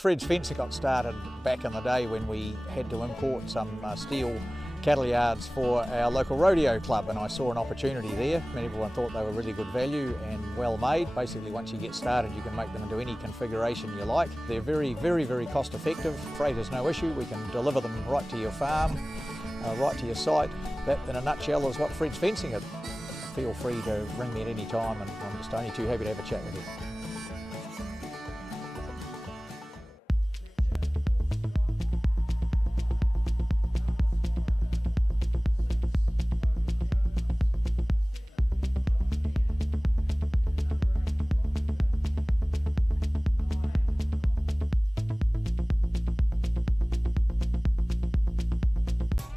Fred's fencing got started back in the day when we had to import some steel cattle yards for our local rodeo club, and I saw an opportunity there. I mean, everyone thought they were really good value and well made. Basically, once you get started, you can make them into any configuration you like. They're very, very, very cost effective. Freight is no issue. We can deliver them right to your farm, right to your site. That, in a nutshell, is what Fred's fencing is. Feel free to ring me at any time, and I'm just only too happy to have a chat with you.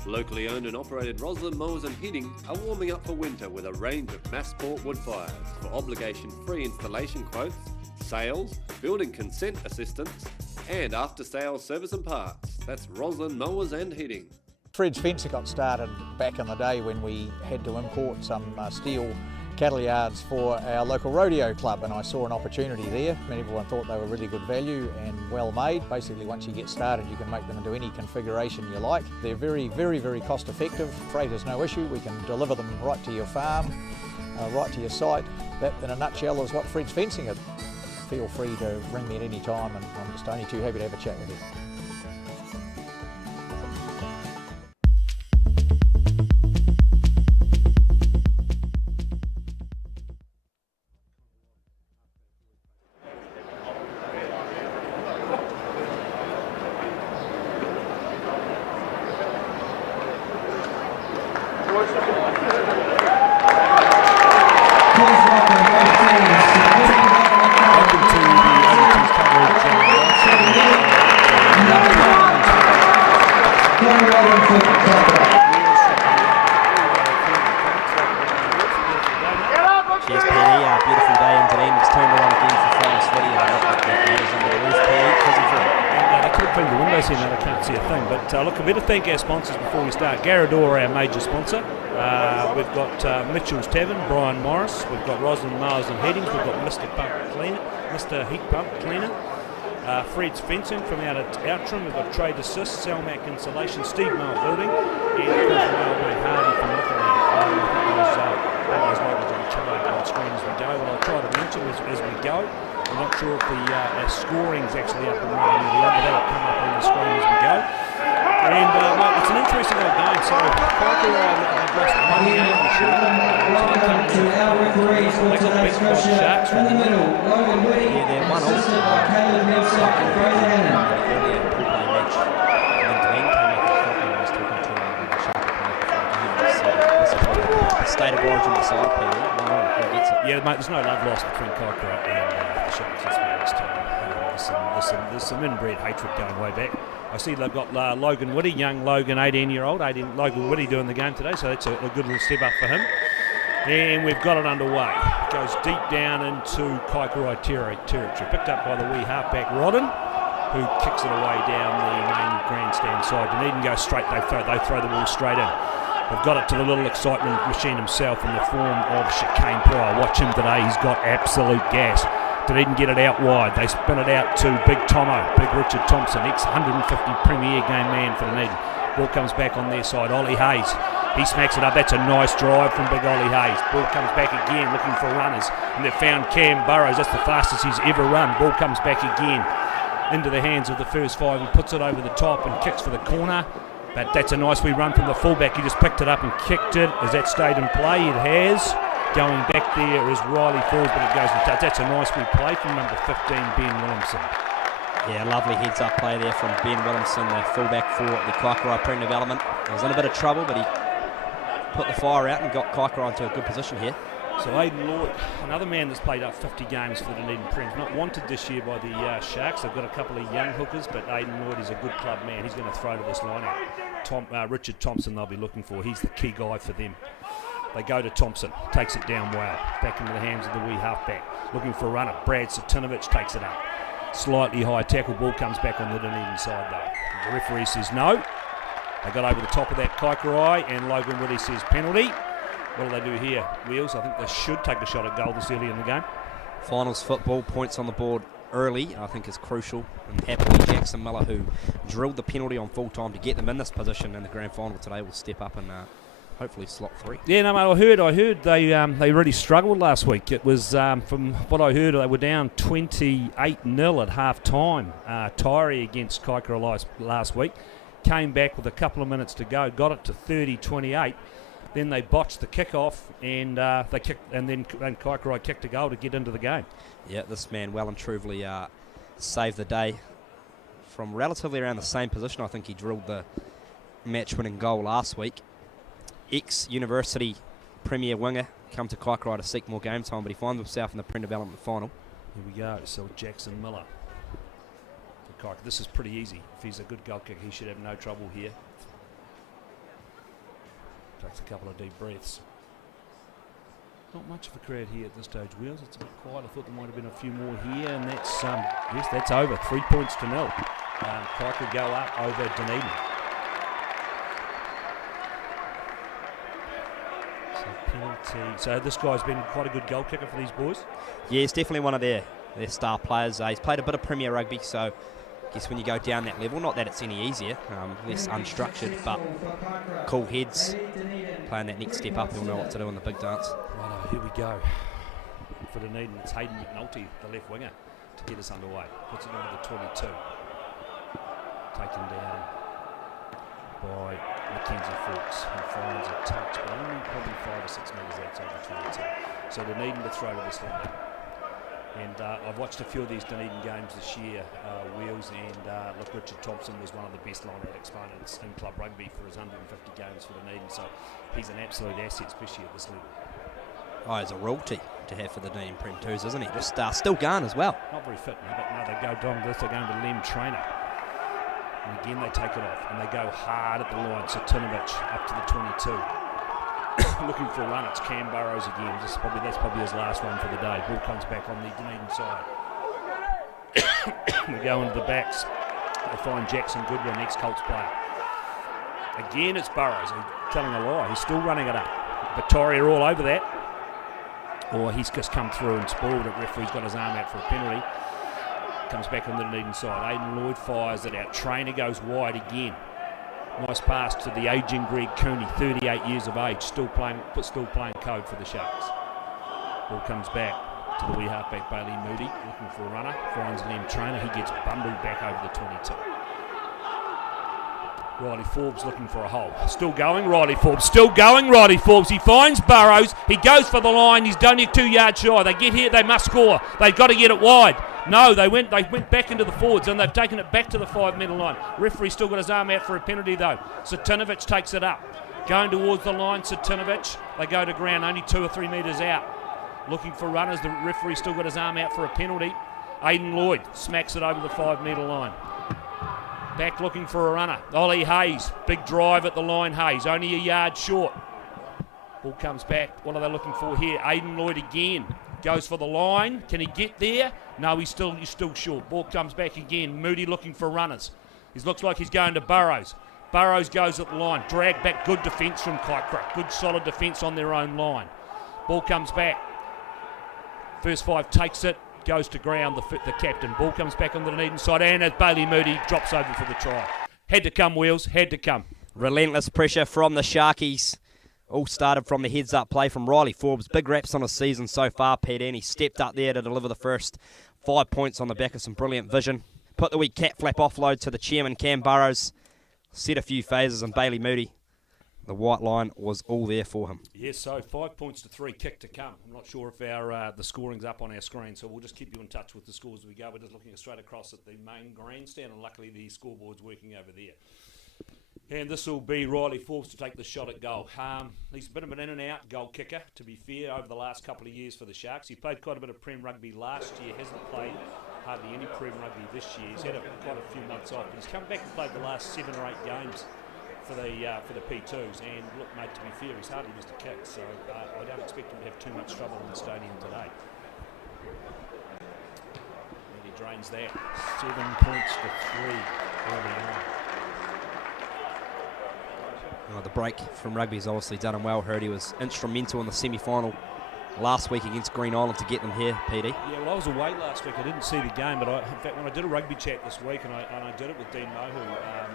Locally owned and operated Roslyn Mowers and Heating are warming up for winter with a range of mass sport wood fires. For obligation-free installation quotes, sales, building consent assistance and after-sales service and parts. That's Roslyn Mowers and Heating. Fred's fencing got started back in the day when we had to import some steel cattle yards for our local rodeo club, and I saw an opportunity there. I mean, everyone thought they were really good value and well made. Basically, once you get started, you can make them into any configuration you like. They're very, very, very cost effective. Freight is no issue. We can deliver them right to your farm, right to your site. That, in a nutshell, is what Fred's fencing is. Feel free to ring me at any time, and I'm just only too happy to have a chat with you. Cheers, Penny. Beautiful day in Dunedin. It's turned on again for Forsyth video. That is under the roof, Penny. And they could have cleaned the windows here now, they can't see a thing. But look, I better thank our sponsors before we start. Garador, our major sponsor. We've got Mitchell's Tavern, Brian Morris. We've got Roslyn Mowers and Heatings. We've got Mr. Heat Pump Cleaner. Fred's Fencing from out at Outram. We've got Trade Assist, Salmac Insulation, Steve Mower Building, and of course Railway Hardy from Rugby. All those logos on the chart on screen as we go, and I'll try to mention as we go. I'm not sure if our scoring's actually up and running or the other. That'll come up on the screen as we go. And well, it's an interesting old game. So Kaikorai have lost one game this year. To our referees for today's pressure in the middle, Logan Whitty, assisted by Caleb Nelson and Fraser Hannon. State of origin aside, Peter, yeah, mate, there's no love lost between Kaikoura and the Sharks this team. There's some inbred hatred going way back. I see they've got Logan Whitty, young Logan, 18-year-old, Logan Whitty doing the game today, so that's a good little step up for him. And we've got it underway. It goes deep down into Kaikorai territory. Picked up by the wee halfback Rodden, who kicks it away down the main grandstand side. Dunedin go straight, they throw the ball straight in. They've got it to the little excitement machine himself in the form of Chicane Pryor. Watch him today, he's got absolute gas. Dunedin get it out wide. They spin it out to Big Tomo, Big Richard Thompson, ex-150 Premier Game man for Dunedin. Ball comes back on their side, Ollie Hayes. He smacks it up, that's a nice drive from Big Ollie Hayes. Ball comes back again, looking for runners. And they've found Cam Burrows, that's the fastest he's ever run. Ball comes back again into the hands of the first five. He puts it over the top and kicks for the corner. But that's a nice wee run from the fullback. He just picked it up and kicked it. Has that stayed in play? It has. Going back there is Riley Falls, but it goes in touch. That's a nice wee play from number 15, Ben Williamson. Yeah, lovely heads-up play there from Ben Williamson, the fullback for the Kaikorai pre-development. He was in a bit of trouble, but he put the fire out and got Kaikorai into a good position here. So Aidan Lloyd, another man that's played up 50 games for the Dunedin Prem, not wanted this year by the Sharks. They've got a couple of young hookers, but Aidan Lloyd is a good club man. He's going to throw to this line out. Richard Thompson they'll be looking for. He's the key guy for them. They go to Thompson, takes it down well, back into the hands of the wee halfback. Looking for a runner. Brad Satinovich takes it up. Slightly high tackle, ball comes back on the Dunedin side though. The referee says no. They got over the top of that Kaikorai, and Logan Woody says penalty. What do they do here? Wheels, I think they should take a shot at goal this early in the game. Finals football, points on the board early, I think is crucial. And happily Jackson Miller, who drilled the penalty on full time to get them in this position in the grand final today, will step up and hopefully slot 3. Yeah, no, mate, I heard they really struggled last week. It was, from what I heard, they were down 28-0 at half-time. Tyree against Kaikoura last week. Came back with a couple of minutes to go, got it to 30-28. Then they botched the kickoff, and then Kaikorai kicked a goal to get into the game. Yeah, this man well and truly saved the day from relatively around the same position. I think he drilled the match-winning goal last week. Ex-University Premier winger come to Kaikorai to seek more game time, but he finds himself in the pre-development final. Here we go. So Jackson Miller. For Kaikoura. This is pretty easy. If he's a good goal kicker, he should have no trouble here. Takes a couple of deep breaths. Not much of a crowd here at this stage, Wheels. It's a bit quiet. I thought there might have been a few more here, and that's yes, that's over. 3 points to 0. Kaikoura go up over Dunedin. So penalty. So this guy's been quite a good goal kicker for these boys. Yeah, he's definitely one of their star players. He's played a bit of Premier Rugby, so I guess when you go down that level, not that it's any easier, less unstructured, but cool heads, playing that next step up, he'll know what to do in the big dance. Righto, here we go. For Dunedin, it's Hayden McNulty, the left winger, to get us underway. Puts it into the 22. Taken down by Mackenzie Fawkes, who finds a touch, but only probably 5 or 6 metres outside the 22. So Dunedin to throw to this line. And I've watched a few of these Dunedin games this year, Wheels, and look, Richard Thompson was one of the best line-out exponents in club rugby for his 150 games for Dunedin, so he's an absolute asset, especially at this level. Oh, he's a royalty to have for the Dunedin Prem 2s, isn't he? Just still going as well. Not very fit now, but no, they go down this, they're going to Lem Trainer. And again, they take it off, and they go hard at the line, so Tinovich up to the 22. Looking for a run, it's Cam Burrows again. That's probably his last one for the day. Ball comes back on the Dunedin side. We go into the backs. They find Jackson Goodwin, ex-Colts player. Again, it's Burrows. He's telling a lie. He's still running it up. Victoria all over that. Or he's just come through and spoiled it. Referee's got his arm out for a penalty. Comes back on the Dunedin side. Aidan Lloyd fires it out. Trainer goes wide again. Nice pass to the ageing Greg Cooney, 38 years of age, still playing code for the Sharks. Ball comes back to the wee halfback Bailey Moody, looking for a runner, finds Lem Trainer, he gets bundled back over the 22. Riley Forbes looking for a hole. Still going, Riley Forbes. He finds Burrows. He goes for the line. He's only 2 yards shy. They get here. They must score. They've got to get it wide. No, they went back into the forwards, and they've taken it back to the 5-metre line. Referee still got his arm out for a penalty, though. Satinovich takes it up. Going towards the line, Satinovich. They go to ground, only 2 or 3 metres out. Looking for runners. The referee still got his arm out for a penalty. Aidan Lloyd smacks it over the 5-metre line. Back looking for a runner. Ollie Hayes, big drive at the line. Hayes, only a yard short. Ball comes back. What are they looking for here? Aidan Lloyd again. Goes for the line. Can he get there? No, he's still short. Ball comes back again. Moody looking for runners. He looks like he's going to Burrows. Burrows goes at the line. Drag back. Good defence from Kaikoura. Good solid defence on their own line. Ball comes back. First 5 takes it. Goes to ground, the captain. Ball comes back on the Dunedin side, and as Bailey Moody drops over for the try. Had to come, Wheels, had to come. Relentless pressure from the Sharkies. All started from the heads-up play from Riley Forbes. Big raps on his season so far, Pete, and he stepped up there to deliver the first 5 points on the back of some brilliant vision. Put the wee cat flap offload to the chairman, Cam Burrows. set a few phases, and Bailey Moody, the white line was all there for him. Yes, so 5 points to 3, kick to come. I'm not sure if our the scoring's up on our screen, so we'll just keep you in touch with the scores as we go. We're just looking straight across at the main grandstand, and luckily the scoreboard's working over there. And this will be Riley Forbes to take the shot at goal. He's a bit of an in-and-out goal kicker, to be fair, over the last couple of years for the Sharks. He played quite a bit of Prem Rugby last year, hasn't played hardly any Prem Rugby this year. He's had quite a few months off, but he's come back and played the last 7 or 8 games for the P2s. And look, mate, to be fair, he's hardly missed a kick, so I don't expect him to have too much trouble in the stadium today. And he drains that. 7 points to 3 early on. Oh, the break from rugby has obviously done him well. Heard he was instrumental in the semi-final last week against Green Island to get them here, PD. Yeah, well, I was away last week. I didn't see the game, but in fact, when I did a rugby chat this week, and I did it with Dean Mohu and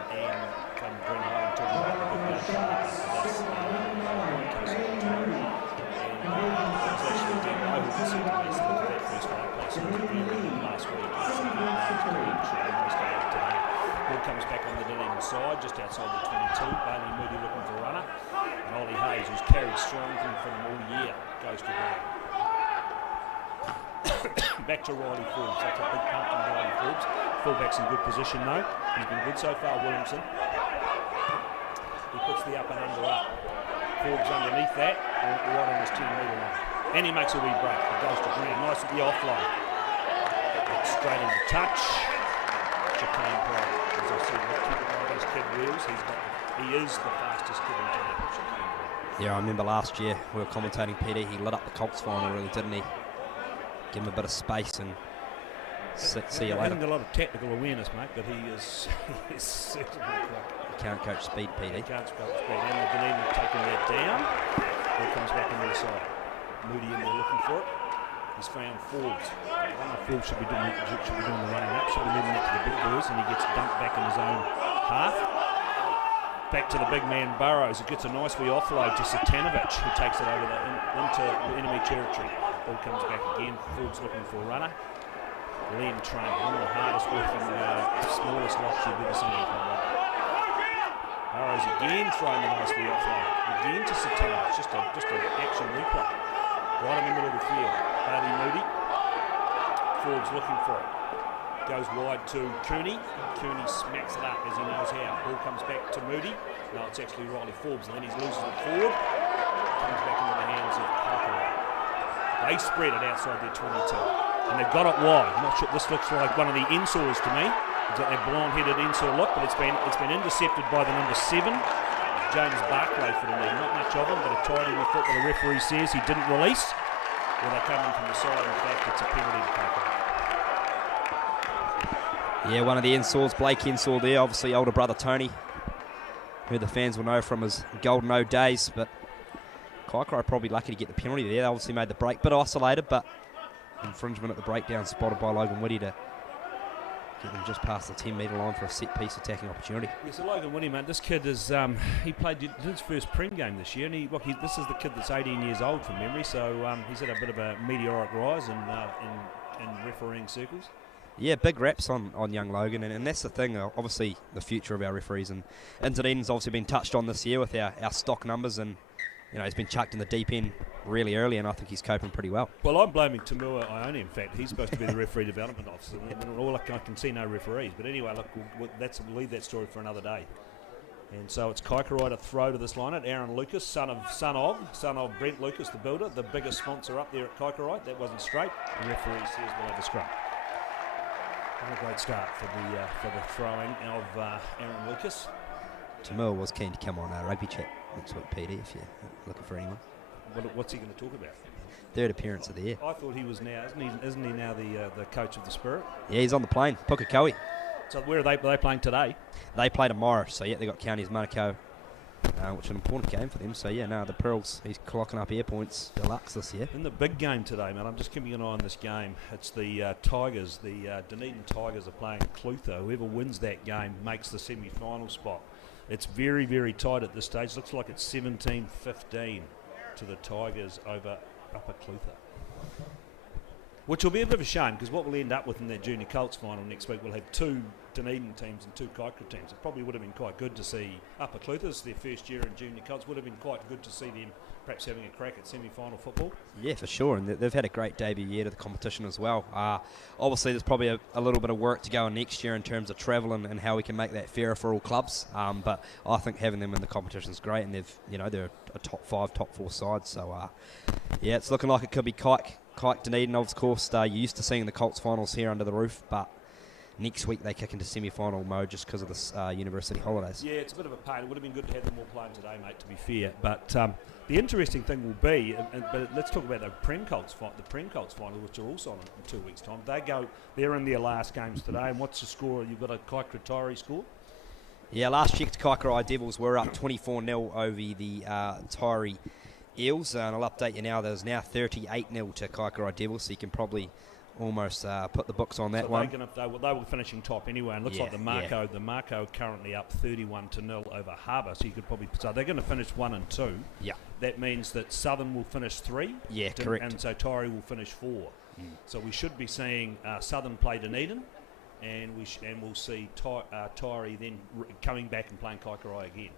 from Green Island, talking about the big game. And it was actually Dean Mohu who said to me, look at that first round pass in the rugby last week. Ball comes back on the Dunedin side, just outside the 22. Bailey Moody looking for a runner. And Ollie Hayes, who's carried strong from them all year, goes to ground. Back to Riley Forbes. That's a big pump from Riley Forbes. Fullback's in good position though. He's been good so far, Williamson. He puts the up and under up. Forbes underneath that, right on his 10-metre line. And he makes a wee break. It goes to ground. Nice at the offline. Straight into touch. Chicane Pride. As I said, keep it on those kid wheels. He is the fastest kid in town. Yeah, I remember last year we were commentating, PD. He lit up the Colts final, really, didn't he? Give him a bit of space and see you later. He hasn't got a lot of tactical awareness, mate, but he is certainly quick. You can't coach speed, PD. He can't coach speed. And the Dunedin taking that down. Ball comes back on the side. Moody in there looking for it. He's found Forbes. I don't know if Forbes should be doing the running up, should be leaving that to the big boys, and he gets dumped back in his own half. Back to the big man Burrows, who gets a nice wee offload to Satanovic, who takes it over into enemy territory. Ball comes back again. Forbes looking for a runner. Len Train, one of the hardest working, smallest locks you've ever seen. Burrows again throwing the nice wee offload. Again to Satanovic, just an action replay. Right in the middle of the field. Bailey Moody. Forbes looking for it. Goes wide to Cooney. Cooney smacks it up as he knows how. Ball comes back to Moody. No, it's actually Riley Forbes, and then he loses it forward. Comes back into the hands of Kaikorai. They spread it outside their 22. And they've got it wide. I'm not sure. This looks like one of the insoles to me. It's got that blonde-headed insole look, but it's been intercepted by the number 7. James Barclay for the lead. Not much of him, but a tidy we thought the referee says he didn't release. Well, they come in from the side. In fact, it's a penalty to Kaikoura. Yeah, one of the insoles, Blake Insall there, obviously older brother Tony, who the fans will know from his Golden O days, but Kaikoura probably lucky to get the penalty there. They obviously made the break, bit isolated, but infringement at the breakdown spotted by Logan Whitty to get them just past the 10-metre line for a set-piece attacking opportunity. Yeah, so Logan Whitty, mate, this kid is, he played his first Prem game this year, and this is the kid that's 18 years old from memory, so he's had a bit of a meteoric rise in refereeing circles. Yeah, big raps on young Logan, and that's the thing, obviously the future of our referees, and Dunedin's obviously been touched on this year with our stock numbers, and he's been chucked in the deep end really early, and I think he's coping pretty well. Well, I'm blaming Tamua Ione, in fact. He's supposed to be the referee development officer, and all I can see no referees. But anyway, look, we'll leave that story for another day. And so it's Kaikorai to throw to this line at Aaron Lucas, son of Brent Lucas, the builder, the biggest sponsor up there at Kaikorai. That wasn't straight. The referee says we'll have a scrum. And a great start for the throwing of Aaron Lucas. Tamua was keen to come on Rugby Chat next week, PD, if you're looking for anyone. What's he going to talk about? Third appearance of the year. I thought he was now, isn't he now the coach of the Spirit? Yeah, he's on the plane, Pukekohe. So where are they playing today? They play tomorrow, so yeah, they got Counties Manukau, which is an important game for them. So yeah, no, the Pearls, he's clocking up air points deluxe this year. In the big game today, man, I'm just keeping an eye on this game. It's the Tigers, the Dunedin Tigers are playing Clutha. Whoever wins that game makes the semi-final spot. It's very, very tight at this stage. Looks like it's 17-15 to the Tigers over Upper Clutha. Which will be a bit of a shame, because what we'll end up with in that Junior Colts final next week, we'll have 2 Dunedin teams and 2 Kaikoura teams. It probably would have been quite good to see Upper Cluthers, their first year in Junior Colts, would have been quite good to see them perhaps having a crack at semi-final football. Yeah, for sure, and they've had a great debut year to the competition as well. Obviously, there's probably a little bit of work to go on next year in terms of travel and how we can make that fairer for all clubs. But I think having them in the competition is great, and they're a top 5, top 4 side. So yeah, it's looking like it could be Kaikoura Dunedin. Of course, you're used to seeing the Colts finals here under the roof, but next week they kick into semi-final mode just because of the university holidays. Yeah, it's a bit of a pain. It would have been good to have them all playing today, mate, to be fair. But the interesting thing will be, but let's talk about the Prem Colts final, which are also on in 2 weeks' time. They're in their last games today. And what's the score? You've got a Kaikoura score? Yeah, last checked, Kaikorai Devils were up 24-0 over the Tyree Eels, and I'll update you now. There's now 38-0 to Kaikorai Devils, so you can probably almost put the books on that one. They were finishing top anyway, and looks like the Marco currently up 31-0 over Harbour. So you could probably, so they're going to finish 1 and 2. Yeah. That means that Southern will finish 3. Yeah, correct. And so Tyree will finish 4. So we should be seeing Southern play Dunedin, and we'll see Tyree then coming back and playing Kaikorai again.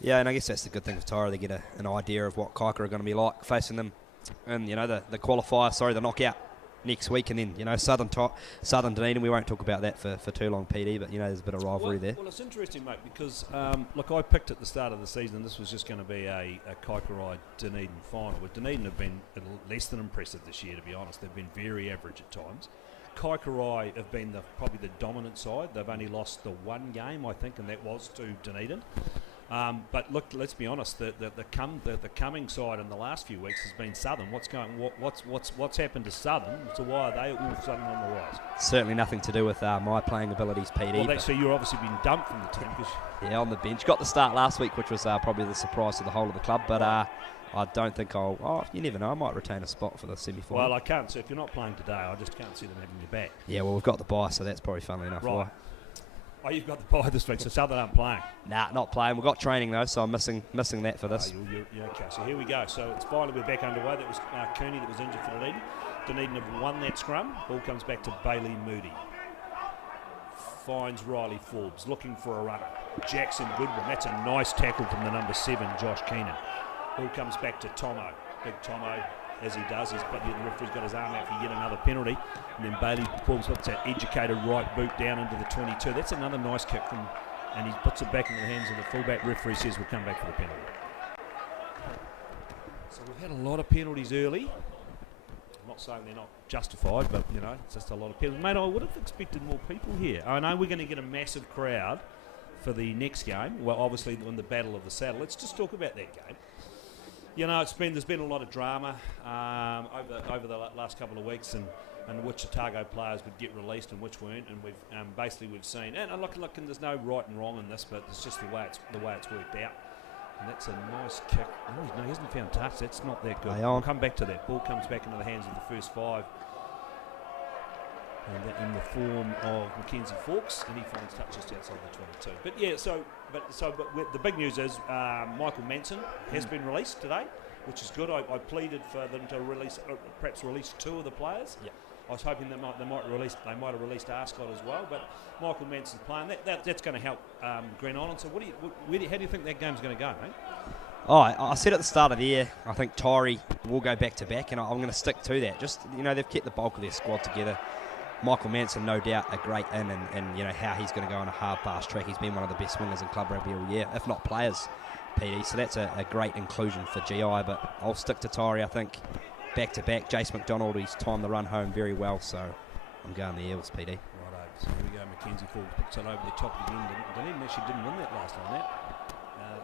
Yeah, and I guess that's the good thing for Tyree. They get an idea of what Kaikoura are going to be like facing them in the qualifier, the knockout next week, and then Southern Dunedin. We won't talk about that for too long, PD, but there's a bit of rivalry there. Well, it's interesting, mate, because look, I picked at the start of the season this was just going to be a Kaikorai Dunedin final, but Dunedin have been less than impressive this year, to be honest. They've been very average at times. Kaikorai have been probably the dominant side. They've only lost the 1 game, I think, and that was to Dunedin. But look, let's be honest. The coming side in the last few weeks has been Southern. What's happened to Southern? So why are they all of a sudden on the rise? Certainly nothing to do with my playing abilities, PD. Well, so you're obviously been dumped from the team. Yeah, on the bench. Got the start last week, which was probably the surprise to the whole of the club. But I don't think you never know. I might retain a spot for the semi-final. Well, I can't. So if you're not playing today, I just can't see them having you back. Yeah, well, we've got the bye, so that's probably funnily enough. Right. Oh, you've got the bye this week, so Southern aren't playing. Nah, not playing. We've got training though, so I'm missing that for this. Okay, so here we go. So it's finally we're back underway. That was Cooney that was injured for Dunedin. Dunedin have won that scrum. Ball comes back to Bailey Moody. Finds Riley Forbes, looking for a runner. Jackson Goodwin. That's a nice tackle from the number 7, Josh Keenan. Ball comes back to Tomo. Big Tomo, as he does, the referee's got his arm out for yet another penalty. And then Bailey Forbes puts that educated right boot down into the 22. That's another nice kick and he puts it back in the hands of the fullback. Referee says we'll come back for the penalty. So we've had a lot of penalties early. I'm not saying they're not justified, but it's just a lot of penalties. Mate, I would have expected more people here. I know we're going to get a massive crowd for the next game. Well, obviously in the Battle of the Saddle. Let's just talk about that game. There's been a lot of drama over the last couple of weeks, and which Otago players would get released and which weren't, and we've seen. And look, and there's no right and wrong in this, but it's just the way it's worked out. And that's a nice kick. No, he hasn't found touch. That's not that good. We'll come back to that. Ball comes back into the hands of the first 5. And that in the form of Mackenzie Fawkes, and he finds touch just outside the 22. But yeah, the big news is Michael Manson has been released today, which is good. I pleaded for them to perhaps release 2 of the players. Yeah. I was hoping they might have released Arscott as well, but Michael Manson's playing. That's going to help Green Island. So how do you think that game's going to go, mate? I said at the start of the year, I think Tyree will go back to back, and I'm going to stick to that. Just they've kept the bulk of their squad together. Michael Manson, no doubt, a great in, and how he's going to go on a hard fast track. He's been one of the best wingers in club rugby all year, if not players, PD. So that's a great inclusion for GI, but I'll stick to Tyree, I think, back to back. Jace McDonald, he's timed the run home very well, so I'm going the Eels, PD. Right, so here we go. Mackenzie Ford puts it over the top again. Dunedin actually didn't win that last time.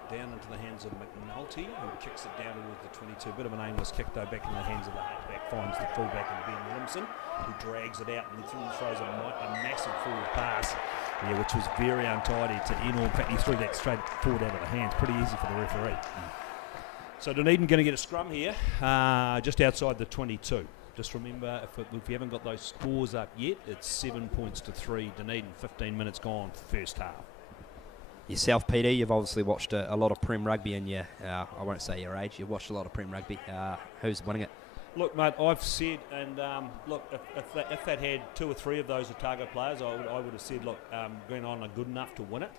Down into the hands of McNulty, who kicks it down towards the 22. Bit of an aimless kick, though, back in the hands of the halfback. Finds the fullback in Ben Limson, who drags it out and throws a massive forward pass, which was very untidy to Enor. In fact, he threw that straight forward out of the hands. Pretty easy for the referee. So Dunedin going to get a scrum here, just outside the 22. Just remember, if you haven't got those scores up yet, it's 7 points to 3. Dunedin, 15 minutes gone, first half. Yourself, PD, you've obviously watched a lot of Prem rugby in I won't say your age, you've watched a lot of Prem rugby. Who's winning it? Look, mate, I've said, and look, if they'd had 2 or 3 of those Otago players, I would have said, look, Green Island are good enough to win it.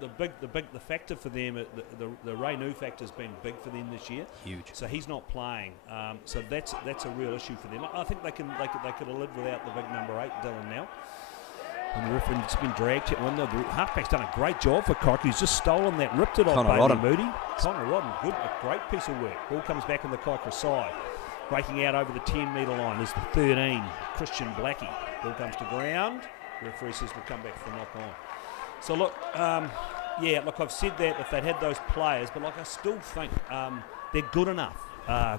The factor for them, the Reinu factor has been big for them this year. Huge. So he's not playing. So that's a real issue for them. I think they could have lived without the big number 8, Dylan Nell. And the referee's been dragged to one. The halfback's done a great job for Kaikoura. He's just stolen that, ripped it off Baby Moody. Connor Rodden, good, a great piece of work. Ball comes back on the Kaikoura side. Breaking out over the 10-metre line is the 13, Christian Blackie. Ball comes to ground. The referee says we'll come back for the knock on. So look, look, I've said that if they'd had those players, but like I still think they're good enough,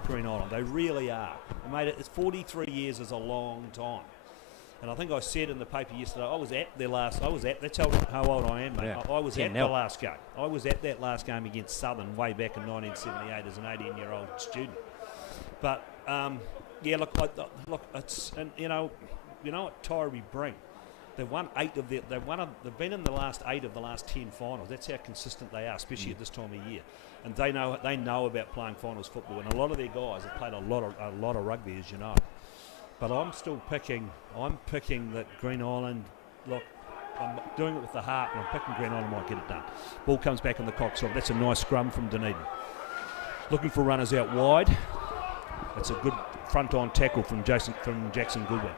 Green Island. They really are. And mate, it's 43 years is a long time. And I think I said in the paper yesterday, that's how old I am, mate. Yeah. I was at the last game. I was at that last game against Southern way back in 1978 as an 18-year-old student. But, look, it's, and you know what Tyree bring? They've won 8 of they've been in the last 8 of the last 10 finals. That's how consistent they are, especially at this time of year. And they know about playing finals football. And a lot of their guys have played a lot of rugby, as you know. But I'm picking that Green Island, look, I'm doing it with the heart, and I'm picking Green Island might get it done. Ball comes back on the cock side. That's a nice scrum from Dunedin. Looking for runners out wide. That's a good front-on tackle from Jackson Goodwin.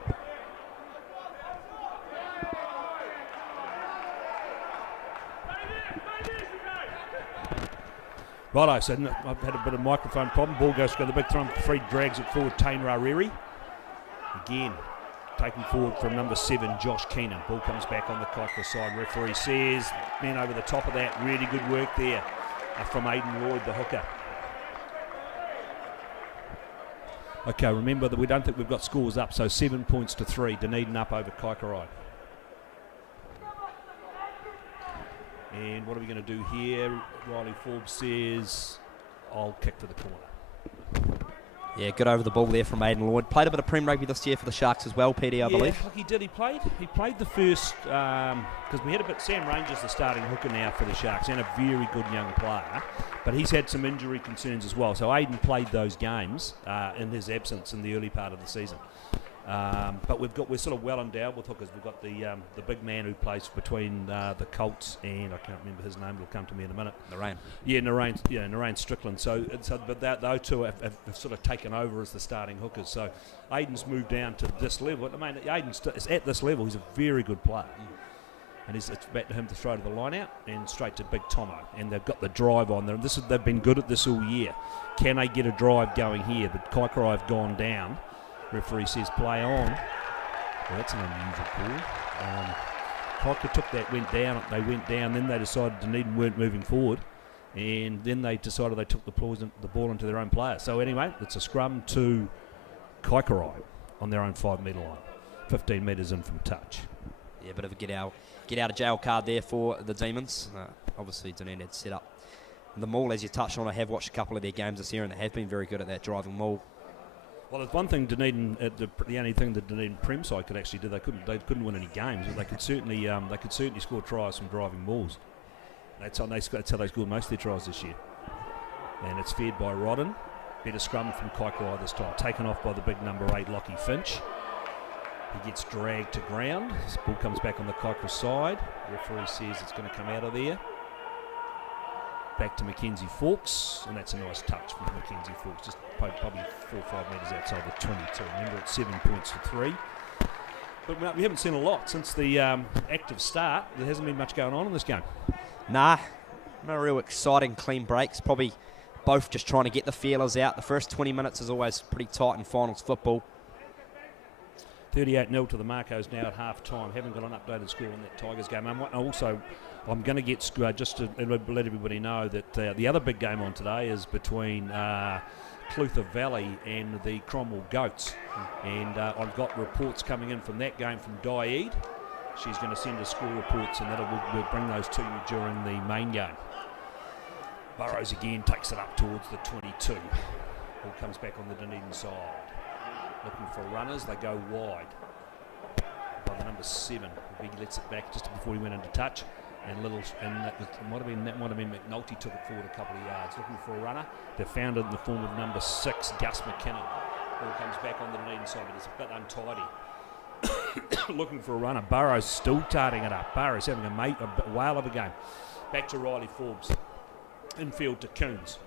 Righto, so I've had a bit of microphone problem. Ball goes to the big throw. Free drags it forward. Tain Rareri. Again, taken forward from number 7, Josh Keenan. Ball comes back on the Kaikoura side. Referee says, man, over the top of that. Really good work there from Aidan Lloyd, the hooker. Okay, remember that we don't think we've got scores up, so 7 points to 3. Dunedin up over Kaikorai. And what are we going to do here? Riley Forbes says, I'll kick to the corner. Yeah, good over the ball there from Aidan Lloyd. Played a bit of Prem rugby this year for the Sharks as well, PD, I believe. Look, he did. He played the first, because we had a bit, Sam Ranger's the starting hooker now for the Sharks, and a very good young player, but he's had some injury concerns as well. So Aidan played those games in his absence in the early part of the season. But we're sort of well endowed with hookers. We've got the big man who plays between the Colts and I can't remember his name. It'll come to me in a minute. Narain. Yeah, Narain Strickland. But those two have sort of taken over as the starting hookers. So Aidan's moved down to this level. I mean, Aidan's is at this level. He's a very good player. And it's back to him to throw to the line out and straight to Big Tomo. And they've got the drive on there. They've been good at this all year. Can they get a drive going here? But Kaikorai have gone down. Referee says play on. Well, that's an unusual call. Kaikoura took that, went down. They went down. Then they decided Dunedin weren't moving forward. And then they decided they took the ball into their own player. So anyway, it's a scrum to Kaikorai on their own 5-metre line. 15 metres in from touch. Yeah, a bit of a get out of jail card there for the Demons. Obviously, Dunedin had set up the maul, as you touched on. I have watched a couple of their games this year, and they have been very good at that driving maul. Well, there's one thing Dunedin, the only thing the Dunedin Prem side could actually do, they couldn't win any games, but they could certainly score tries from driving mauls. That's how they scored most of their tries this year. And it's fed by Rodden. Better scrum from Kaikorai this time. Taken off by the big number 8, Lockie Finch. He gets dragged to ground. This ball comes back on the Kaikoura side. Referee says it's going to come out of there. Back to Mackenzie Fawkes, and that's a nice touch from Mackenzie Fawkes, just probably 4 or 5 metres outside the 22. Remember, it's 7 points to 3. But we haven't seen a lot since the active start. There hasn't been much going on in this game. Nah, no real exciting clean breaks. Probably both just trying to get the feelers out. The first 20 minutes is always pretty tight in finals football. 38-0 to the Marcos now at half-time. Haven't got an updated score on that Tigers game. I'm going to get, just to let everybody know that the other big game on today is between Clutha Valley and the Cromwell Goats. And I've got reports coming in from that game from Diede. She's going to send us score reports, and we'll bring those to you during the main game. Burrows again takes it up towards the 22. Ball comes back on the Dunedin side. Looking for runners, they go wide by the number 7. He lets it back just before he went into touch. That might have been McNulty took it forward a couple of yards, looking for a runner. They found it in the form of number 6, Gus McKinnon. Ball comes back on the Dunedin side, but it's a bit untidy. Looking for a runner. Burrow's still tarting it up. Burrow's having a whale of a game. Back to Riley Forbes. Infield to Coons.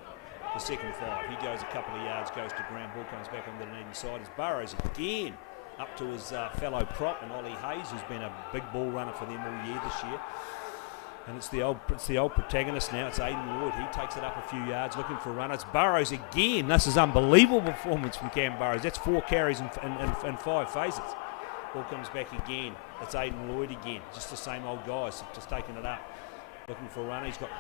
The second 5. He goes a couple of yards, goes to ground. Ball comes back on the Dunedin side. As Burrows again up to his fellow prop and Ollie Hayes, who's been a big ball runner for them all year this year. And it's the old protagonist now. It's Aidan Lloyd. He takes it up a few yards, looking for a runner. It's Burrows again. This is unbelievable performance from Cam Burrows. That's 4 carries and 5 phases. Ball comes back again. It's Aidan Lloyd again. Just the same old guys, just taking it up. Looking for a runner. He's got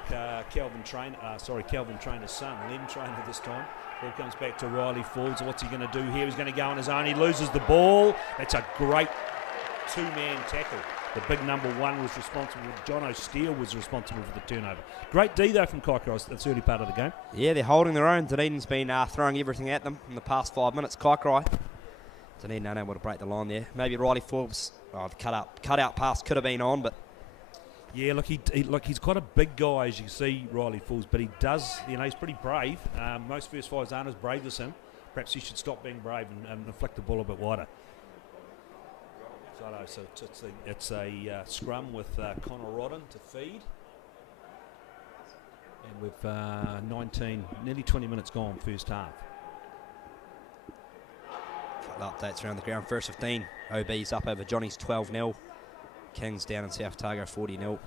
Calvin Trainer's son, Lem Trainer this time. Ball comes back to Riley Forbes. What's he going to do here? He's going to go on his own. He loses the ball. That's a great 2-man tackle. The big number 1 was responsible. John O'Steele was responsible for the turnover. Great D though from Kaikorai. That's the early part of the game. Yeah, they're holding their own. Dunedin's been throwing everything at them in the past 5 minutes. Kaikorai, Dunedin unable to break the line there. Maybe Riley Forbes, the cut out pass could have been on, but yeah, look, he's quite a big guy, as you can see, Riley Forbes, but he does, he's pretty brave. Most first 5s aren't as brave as him. Perhaps he should stop being brave and inflict the ball a bit wider. So it's a scrum with Connor Rodden to feed. And we've nearly 20 minutes gone first half. Couple updates around the ground. First 15, OB's up over Johnny's 12-0. Kings down in South Otago 40-0. Oh,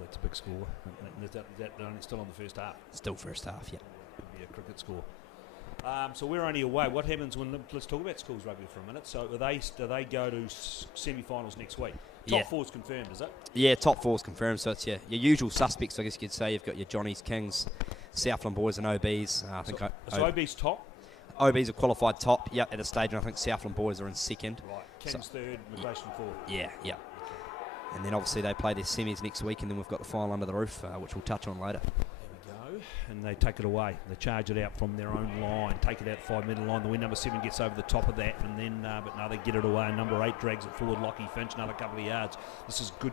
that's a big score. Is that still on the first half? Still first half, yeah. Could be a cricket score. So we're only away. What happens when? Let's talk about schools rugby for a minute. So do they go to semi-finals next week? Top 4's confirmed, is it? Yeah, top 4's confirmed. So it's your usual suspects, I guess you could say. You've got your Johnnies, Kings, Southland boys, and OBs. I think so OBs top. OBs are qualified top. Yeah, at a stage, and I think Southland boys are in second. Right. Kings third, Migration fourth. Yeah. And then obviously they play their semis next week, and then we've got the final under the roof, which we'll touch on later. And they take it away. They charge it out from their own line, take it out 5-metre line. The win number 7 gets over the top of that, and then but no, they get it away. Number 8 drags it forward. Lockie Finch, another couple of yards. This is good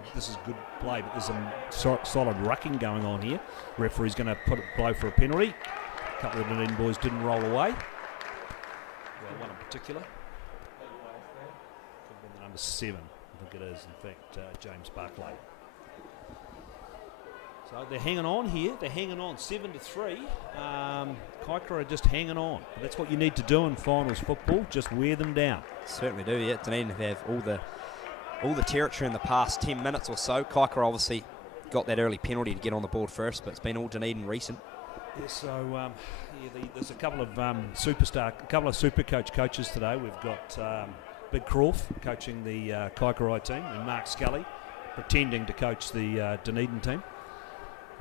play, but there's some solid rucking going on here. Referee's going to blow for a penalty. A couple of the Dunedin boys didn't roll away. Well, one in particular. Could have been the number 7. I think it is, in fact, James Barclay. So they're hanging on here. They're hanging on 7-3. Kaikoura are just hanging on. That's what you need to do in finals football. Just wear them down. Certainly do. Yeah, Dunedin have all the territory in the past 10 minutes or so. Kaikoura obviously got that early penalty to get on the board first, but it's been all Dunedin recent. Yeah, so there's a couple of super coaches today. We've got Big Croft coaching the Kaikorai team, and Mark Scully pretending to coach the Dunedin team.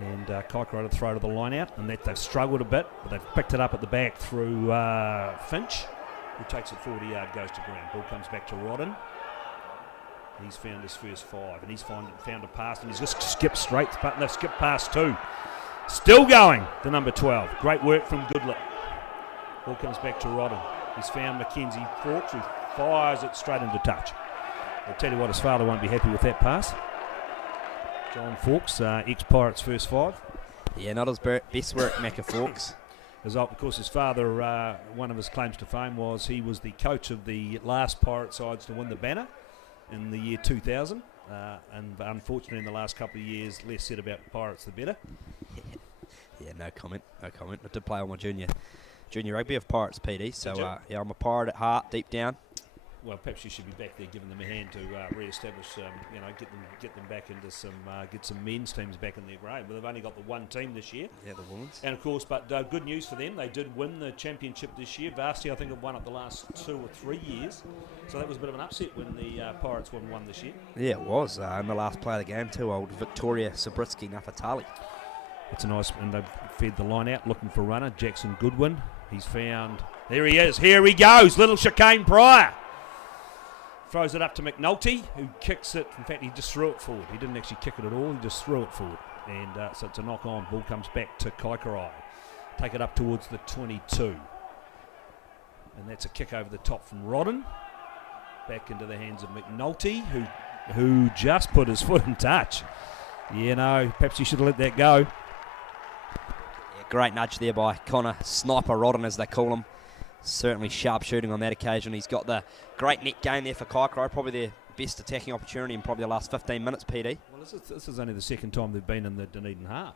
And Kaikoura to throw to the line out, and they've struggled a bit, but they've picked it up at the back through Finch, who takes it 40 yard, goes to ground. Ball comes back to Rodden. He's found his first 5, and he's found a pass, and he's just skipped straight, but no, skip past 2. Still going, the number 12. Great work from Goodlett. Ball comes back to Rodden. He's found Mackenzie Fawkes, who fires it straight into touch. I'll tell you what, his father won't be happy with that pass. John Fawkes, ex-Pirates first 5. Yeah, not his best work, Macca Fawkes. Of course, his father, one of his claims to fame was he was the coach of the last Pirate sides to win the banner in the year 2000. And unfortunately, in the last couple of years, less said about Pirates, the better. Yeah, no comment. I did play on my junior rugby of Pirates PD, so yeah, I'm a Pirate at heart, deep down. Well, perhaps you should be back there giving them a hand to re-establish, get them back into get some men's teams back in their grade. But they've only got the one team this year. Yeah, the women's. And of course, but good news for them, they did win the championship this year. Varsity, I think, have won it the last 2 or 3 years. So that was a bit of an upset when the Pirates won this year. Yeah, it was. In the last play of the game too, old Victoria Sabritsky Nafatali. It's a nice, and they've fed the line out, looking for a runner. Jackson Goodwin, he's found. There he is. Here he goes. Little chicane Pryor. Throws it up to McNulty, who kicks it. In fact, he just threw it forward. He didn't actually kick it at all. He just threw it forward. And so it's a knock-on. Ball comes back to Kaikorai. Take it up towards the 22. And that's a kick over the top from Rodden. Back into the hands of McNulty, who just put his foot in touch. Yeah, no, perhaps you should have let that go. Yeah, great nudge there by Connor. Sniper Rodden, as they call him. Certainly sharp shooting on that occasion. He's got the great net game there for Kaikorai, probably their best attacking opportunity in probably the last 15 minutes, PD. Well, this is only the second time they've been in the Dunedin half.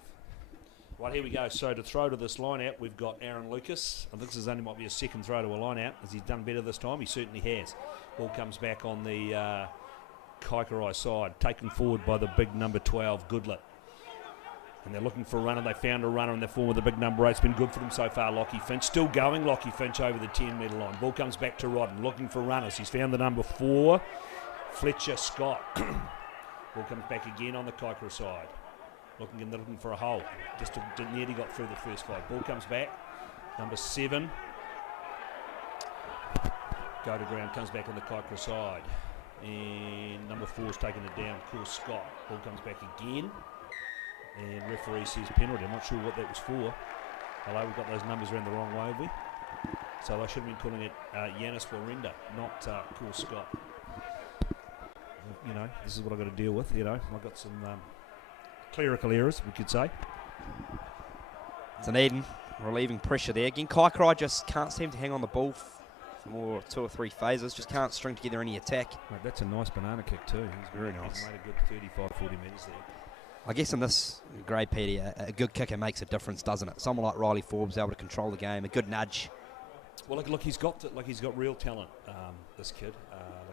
Right, here we go. So to throw to this line-out, we've got Aaron Lucas. I think this only might be a second throw to a line-out. Has he done better this time? He certainly has. Ball comes back on the Kaikorai side, taken forward by the big number 12, Goodlet. And they're looking for a runner. They found a runner in their form with the big number 8. It's been good for them so far, Lockie Finch. Still going, Lockie Finch over the 10-metre line. Ball comes back to Rodden, looking for runners. He's found the number 4, Fletcher Scott. Ball comes back again on the Kaikoura side. Looking for a hole. Just nearly got through the first 5. Ball comes back. Number 7. Go to ground, comes back on the Kaikoura side. And number 4's taken it down, Cool Scott. Ball comes back again. And referee says penalty. I'm not sure what that was for. Hello, we've got those numbers around the wrong way, have we? So I should have been calling it Yanis Warenda, not Cool Scott. You know, this is what I've got to deal with, you know. I've got some clerical errors, we could say. Dunedin relieving pressure there. Again, Kaikorai just can't seem to hang on the ball for more 2 or 3 phases. Just can't string together any attack. Mate, that's a nice banana kick too. He's very nice. He's made a good 35, 40 metres there. I guess in this grade, Petey, a good kicker makes a difference, doesn't it? Someone like Riley Forbes able to control the game, a good nudge. Well, look, he's got real talent. This kid,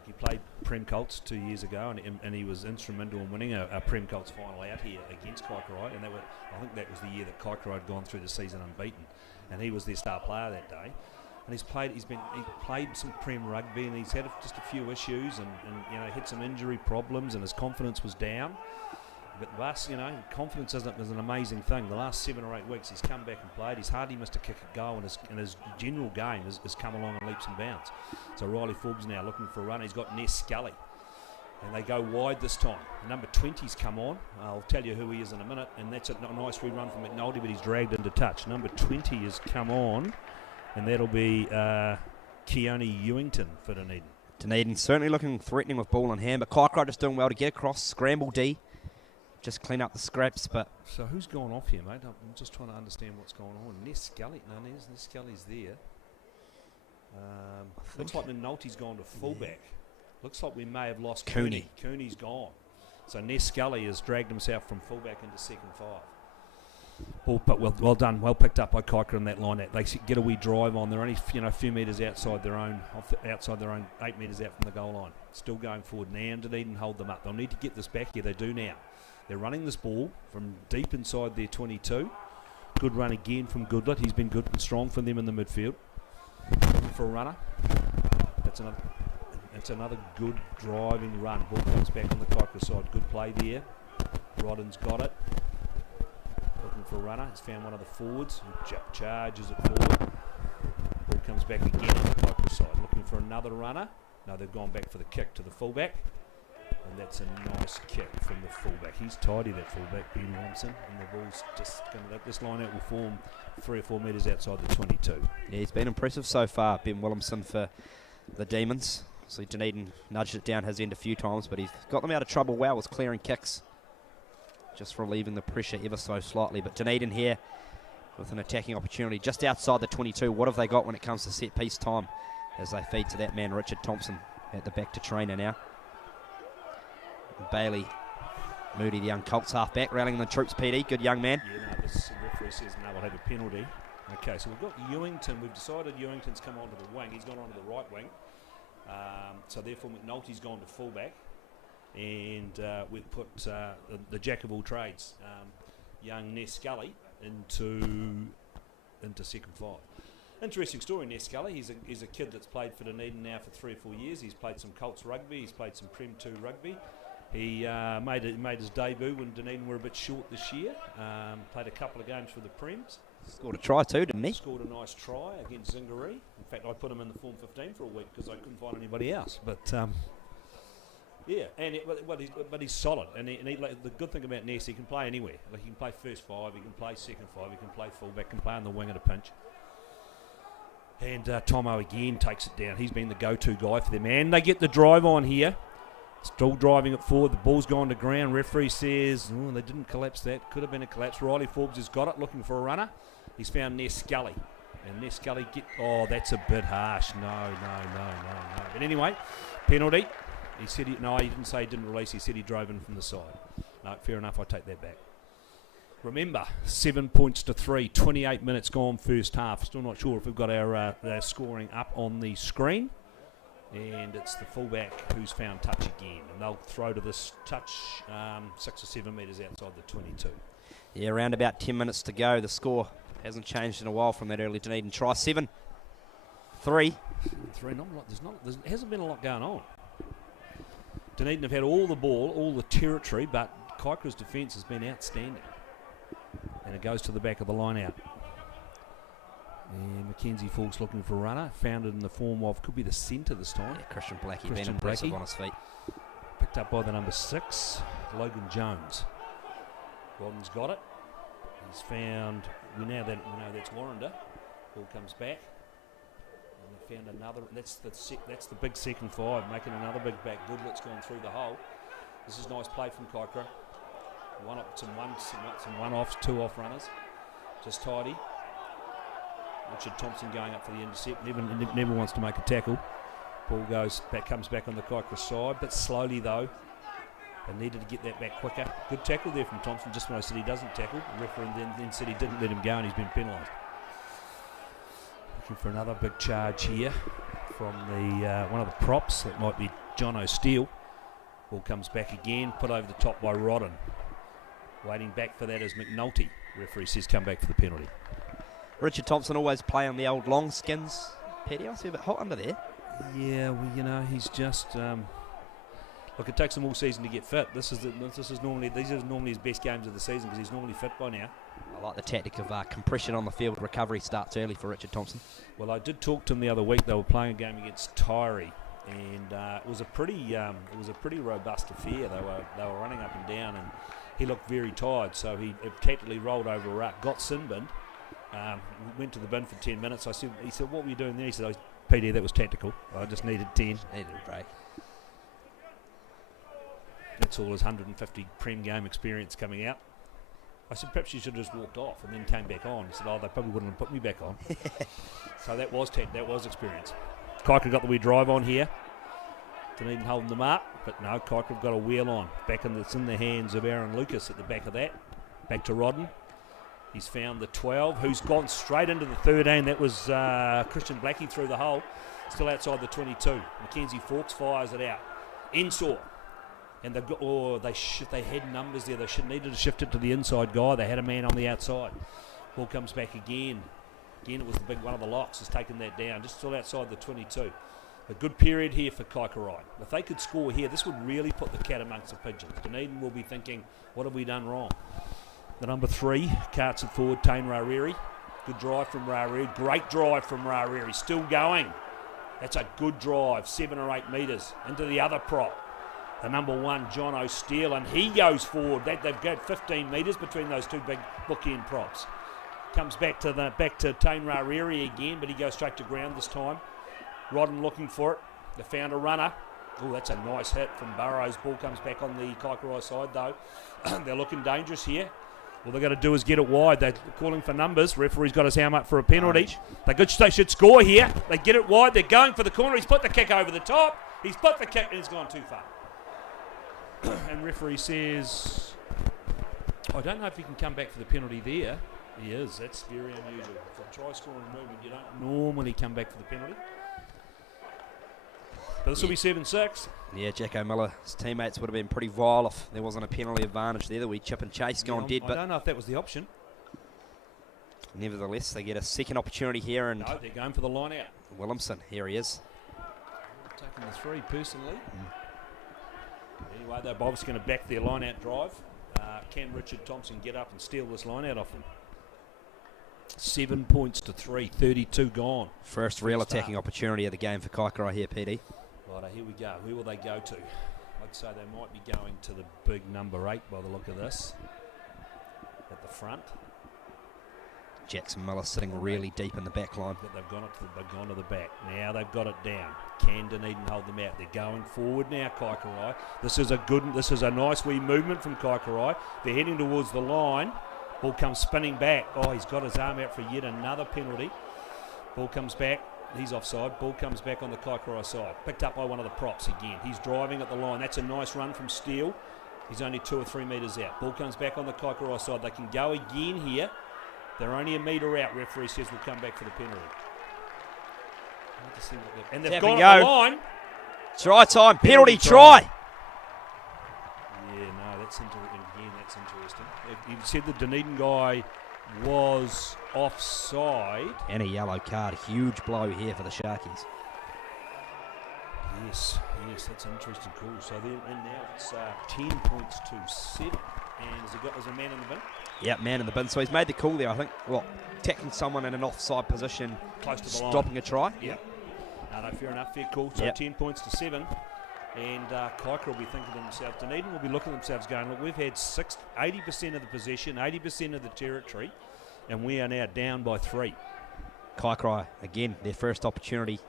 he played Prem Colts 2 years ago, and he was instrumental in winning a Prem Colts final out here against Kaikorai. And I think that was the year that Kaikorai had gone through the season unbeaten, and he was their star player that day. And he played some Prem rugby, and he's had just a few issues, and you know, had some injury problems, and his confidence was down. But the last, you know, confidence is an amazing thing. The last 7 or 8 weeks, he's come back and played. He's hardly missed a kick at goal, and his general game has come along in leaps and bounds. So Riley Forbes now looking for a run. He's got Ness Scully, and they go wide this time. Number 20's come on. I'll tell you who he is in a minute, and that's a nice rerun from McNulty, but he's dragged into touch. Number 20 has come on, and that'll be Keone Ewington for Dunedin. Dunedin certainly looking threatening with ball in hand, but Kaikorai just doing well to get across, scramble D. Just clean up the scraps, but... So who's gone off here, mate? I'm just trying to understand what's going on. Ness Scully. No, Ness Scully's there. Looks like McNulty's gone to fullback. Yeah. Looks like we may have lost Cooney. Cooney's gone. So Ness Scully has dragged himself from fullback into second 5. Well done. Well picked up by Kaikoura in that line. They get a wee drive on. They're only a few metres outside their own, 8 metres out from the goal line. Still going forward now. Dunedin hold them up. They'll need to get this back here. They do now. They're running this ball from deep inside their 22. Good run again from Goodlet. He's been good and strong for them in the midfield. Looking for a runner. That's another good driving run. Ball comes back on the Kaikoura side. Good play there. Rodden's got it. Looking for a runner. He's found one of the forwards. Charges it forward. Ball comes back again on the Kaikoura side. Looking for another runner. No, they've gone back for the kick to the fullback. And that's a nice kick from the fullback. He's tidy, that fullback, Ben Williamson, and the ball's just going to... This line-out will form 3 or 4 metres outside the 22. Yeah, he's been impressive so far, Ben Williamson, for the Demons. So Dunedin nudged it down his end a few times, but he's got them out of trouble well with clearing kicks. Just relieving the pressure ever so slightly. But Dunedin here with an attacking opportunity just outside the 22. What have they got when it comes to set-piece time as they feed to that man, Richard Thompson, at the back to trainer now. Bailey Moody, the young Colts halfback, rallying the troops, PD. Good young man. Yeah, no, this referee says no, we'll have a penalty. Okay, so we've got Ewington. We've decided Ewington's come onto the wing. He's gone onto the right wing. So therefore McNulty's gone to fullback. And we've put the jack of all trades, young Ness Scully, into second 5. Interesting story, Ness Scully. He's a kid that's played for Dunedin now for 3 or 4 years. He's played some Colts rugby. He's played some Prem 2 rugby. He made his debut when Dunedin were a bit short this year. Played a couple of games for the Prems. Scored a try too, didn't he? Scored a nice try against Zingaree. In fact, I put him in the Form 15 for a week because I couldn't find anybody else. But yeah, but he's solid. And the good thing about Ness, he can play anywhere. Like, he can play first 5, he can play second 5, he can play fullback, can play on the wing at a pinch. And Tomo again takes it down. He's been the go-to guy for them. And they get the drive on here. Still driving it forward. The ball's gone to ground. Referee says, oh, they didn't collapse that. Could have been a collapse. Riley Forbes has got it, looking for a runner. He's found Ness Scully. And Ness Scully oh, that's a bit harsh. No. But anyway, penalty. He said he didn't say he didn't release. He said he drove in from the side. No, fair enough. I take that back. Remember, 7 points to 3. 28 minutes gone first half. Still not sure if we've got our scoring up on the screen. And it's the fullback who's found touch again. And they'll throw to this touch 6 or 7 metres outside the 22. Yeah, around about 10 minutes to go. The score hasn't changed in a while from that early Dunedin try. 7-3. 3, not a lot. There hasn't been a lot going on. Dunedin have had all the ball, all the territory, but Kaikoura's defence has been outstanding. And it goes to the back of the line out. And Mackenzie Falk's looking for a runner. Found it in the form of, could be the centre this time. Yeah, Christian Blackie been impressive on his feet. Picked up by the number 6, Logan Jones. Rodden's got it. He's found, we know that's Warrender. Ball comes back. And they found another, that's the big second 5, making another big back. Goodlet's gone through the hole. This is nice play from Kaikoura. Some one-offs, 2 off runners. Just tidy. Richard Thompson going up for the intercept. Never wants to make a tackle. Ball comes back on the Kaikoura side, but slowly though. They needed to get that back quicker. Good tackle there from Thompson. Just when I said he doesn't tackle, the referee then said he didn't let him go, and he's been penalised. Looking for another big charge here from the one of the props. That might be John O'Steele. Ball comes back again, put over the top by Rodden. Waiting back for that is McNulty. Referee says come back for the penalty. Richard Thompson always playing the old long skins. Petty, I see a bit hot under there. Yeah, well, he's just look. It takes him all season to get fit. These are normally his best games of the season because he's normally fit by now. I like the tactic of compression on the field. Recovery starts early for Richard Thompson. Well, I did talk to him the other week. They were playing a game against Tyree, and it was a pretty robust affair. They were running up and down, and he looked very tired. So he tactically rolled over a ruck, got sin binned. Went to the bin for 10 minutes. He said, what were you doing there? He said, PD, that was tactical. I just needed 10. Needed a break. That's all his 150 Prem game experience coming out. I said, perhaps you should have just walked off and then came back on. He said, they probably wouldn't have put me back on. So that was experience. Kaikoura got the wee drive on here. Dunedin holding them up, but no, Kaikoura got a wheel on. It's in the hands of Aaron Lucas at the back of that. Back to Rodden. He's found the 12, who's gone straight into the 13. That was Christian Blackie through the hole. Still outside the 22. Mackenzie Fawkes fires it out. Ensor. And they've got, they had numbers there. They needed to shift it to the inside guy. They had a man on the outside. Ball comes back again. Again, it was the big one of the locks has taken that down. Just still outside the 22. A good period here for Kaikorai. If they could score here, this would really put the cat amongst the pigeons. Dunedin will be thinking, what have we done wrong? The number 3 carts it forward, Tane Rariri. Good drive from Rariri. Great drive from Rariri. Still going. That's a good drive, 7 or 8 metres into the other prop. The number 1, John O'Steele, and he goes forward. They've got 15 metres between those 2 big bookend props. Comes back to Tane Rariri again, but he goes straight to ground this time. Rodden looking for it. They found a runner. Oh, that's a nice hit from Burrows. Ball comes back on the Kaikorai side though. They're looking dangerous here. All they've got to do is get it wide. They're calling for numbers. Referee's got his arm up for a penalty. They should score here. They get it wide. They're going for the corner. He's put the kick over the top. He's put the kick and it's gone too far. And referee says, I don't know if he can come back for the penalty there. He is. That's very unusual. For a try scoring movement, you don't normally come back for the penalty. But this will be 7-6. Yeah, Jacko Miller's teammates would have been pretty vile if there wasn't a penalty advantage there. The wee chip and chase gone dead. I don't know if that was the option. Nevertheless, they get a second opportunity here. And no, they're going for the line out. Williamson, here he is. Taking the 3 personally. Anyway, they're obviously going to back their line out drive. Can Richard Thompson get up and steal this line out off them? 7 points to 3, 32 gone. First real attacking opportunity of the game for Kaikorai here, PD. Right, here we go. Where will they go to? I'd say they might be going to the big number 8 by the look of this. At the front. Jackson Miller sitting really deep in the back line. They've gone to the back. Now they've got it down. Can Dunedin hold them out? They're going forward now, Kaikorai. This is a nice wee movement from Kaikorai. They're heading towards the line. Ball comes spinning back. Oh, he's got his arm out for yet another penalty. Ball comes back. He's offside. Ball comes back on the Kaikorai side. Picked up by one of the props again. He's driving at the line. That's a nice run from Steele. He's only 2 or 3 metres out. Ball comes back on the Kaikorai side. They can go again here. They're only a metre out. Referee says we'll come back for the penalty. And they've gone up the line. Try time. Penalty try. Yeah, no, that's interesting. You said the Dunedin guy was offside. And a yellow card. Huge blow here for the Sharkies. Yes, that's an interesting call. So then, and now it's 10 points to 7. And there's a man in the bin? Yep, man in the bin. So he's made the call there, I think. Well, tackling someone in an offside position, close to the line, stopping a try. Yep. No, fair enough, fair call. So 10 points to 7. And Kaikoura will be thinking to themselves, Dunedin will be looking at themselves going, look, we've had 80% of the possession, 80% of the territory, and we are now down by 3. Kaikoura, again, their first opportunity,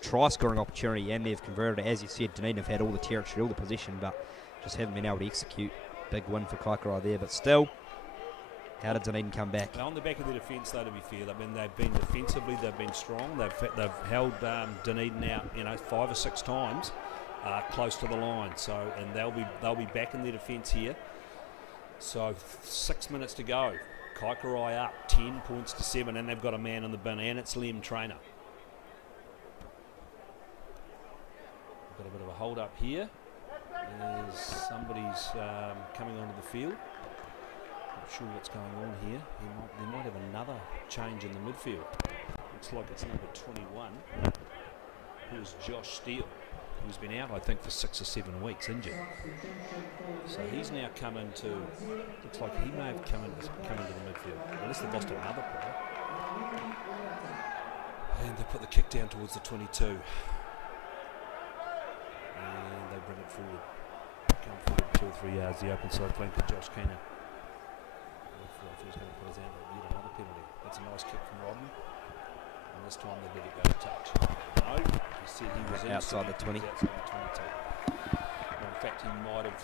try-scoring opportunity, and they've converted it. As you said, Dunedin have had all the territory, all the possession, but just haven't been able to execute. Big win for Kaikorai there, but still, how did Dunedin come back? Well, on the back of the defence, though, to be fair, they've been defensively, they've been strong. They've held Dunedin out, 5 or 6 times close to the line. So, and they'll be back in their defence here. So 6 minutes to go. Kaikorai up 10 points to 7, and they've got a man in the bin, and it's Liam Trainer. Got a bit of a hold up here. As somebody's coming onto the field. Not sure what's going on here. They might have another change in the midfield. Looks like it's number 21, who's Josh Steele, who's been out, I think, for 6 or 7 weeks injured. So he's now come into. Looks like he may have come into the midfield. Unless they've lost another player. And they put the kick down towards the 22. And they bring it forward. Come forward 2 or 3 yards, the open side flank to Josh Keenan. He's going to put his hand up, yet another penalty. That's a nice kick from Rodden. And this time they let it go to touch. No, he said he was outside the 20. Outside the 22. In fact, he might have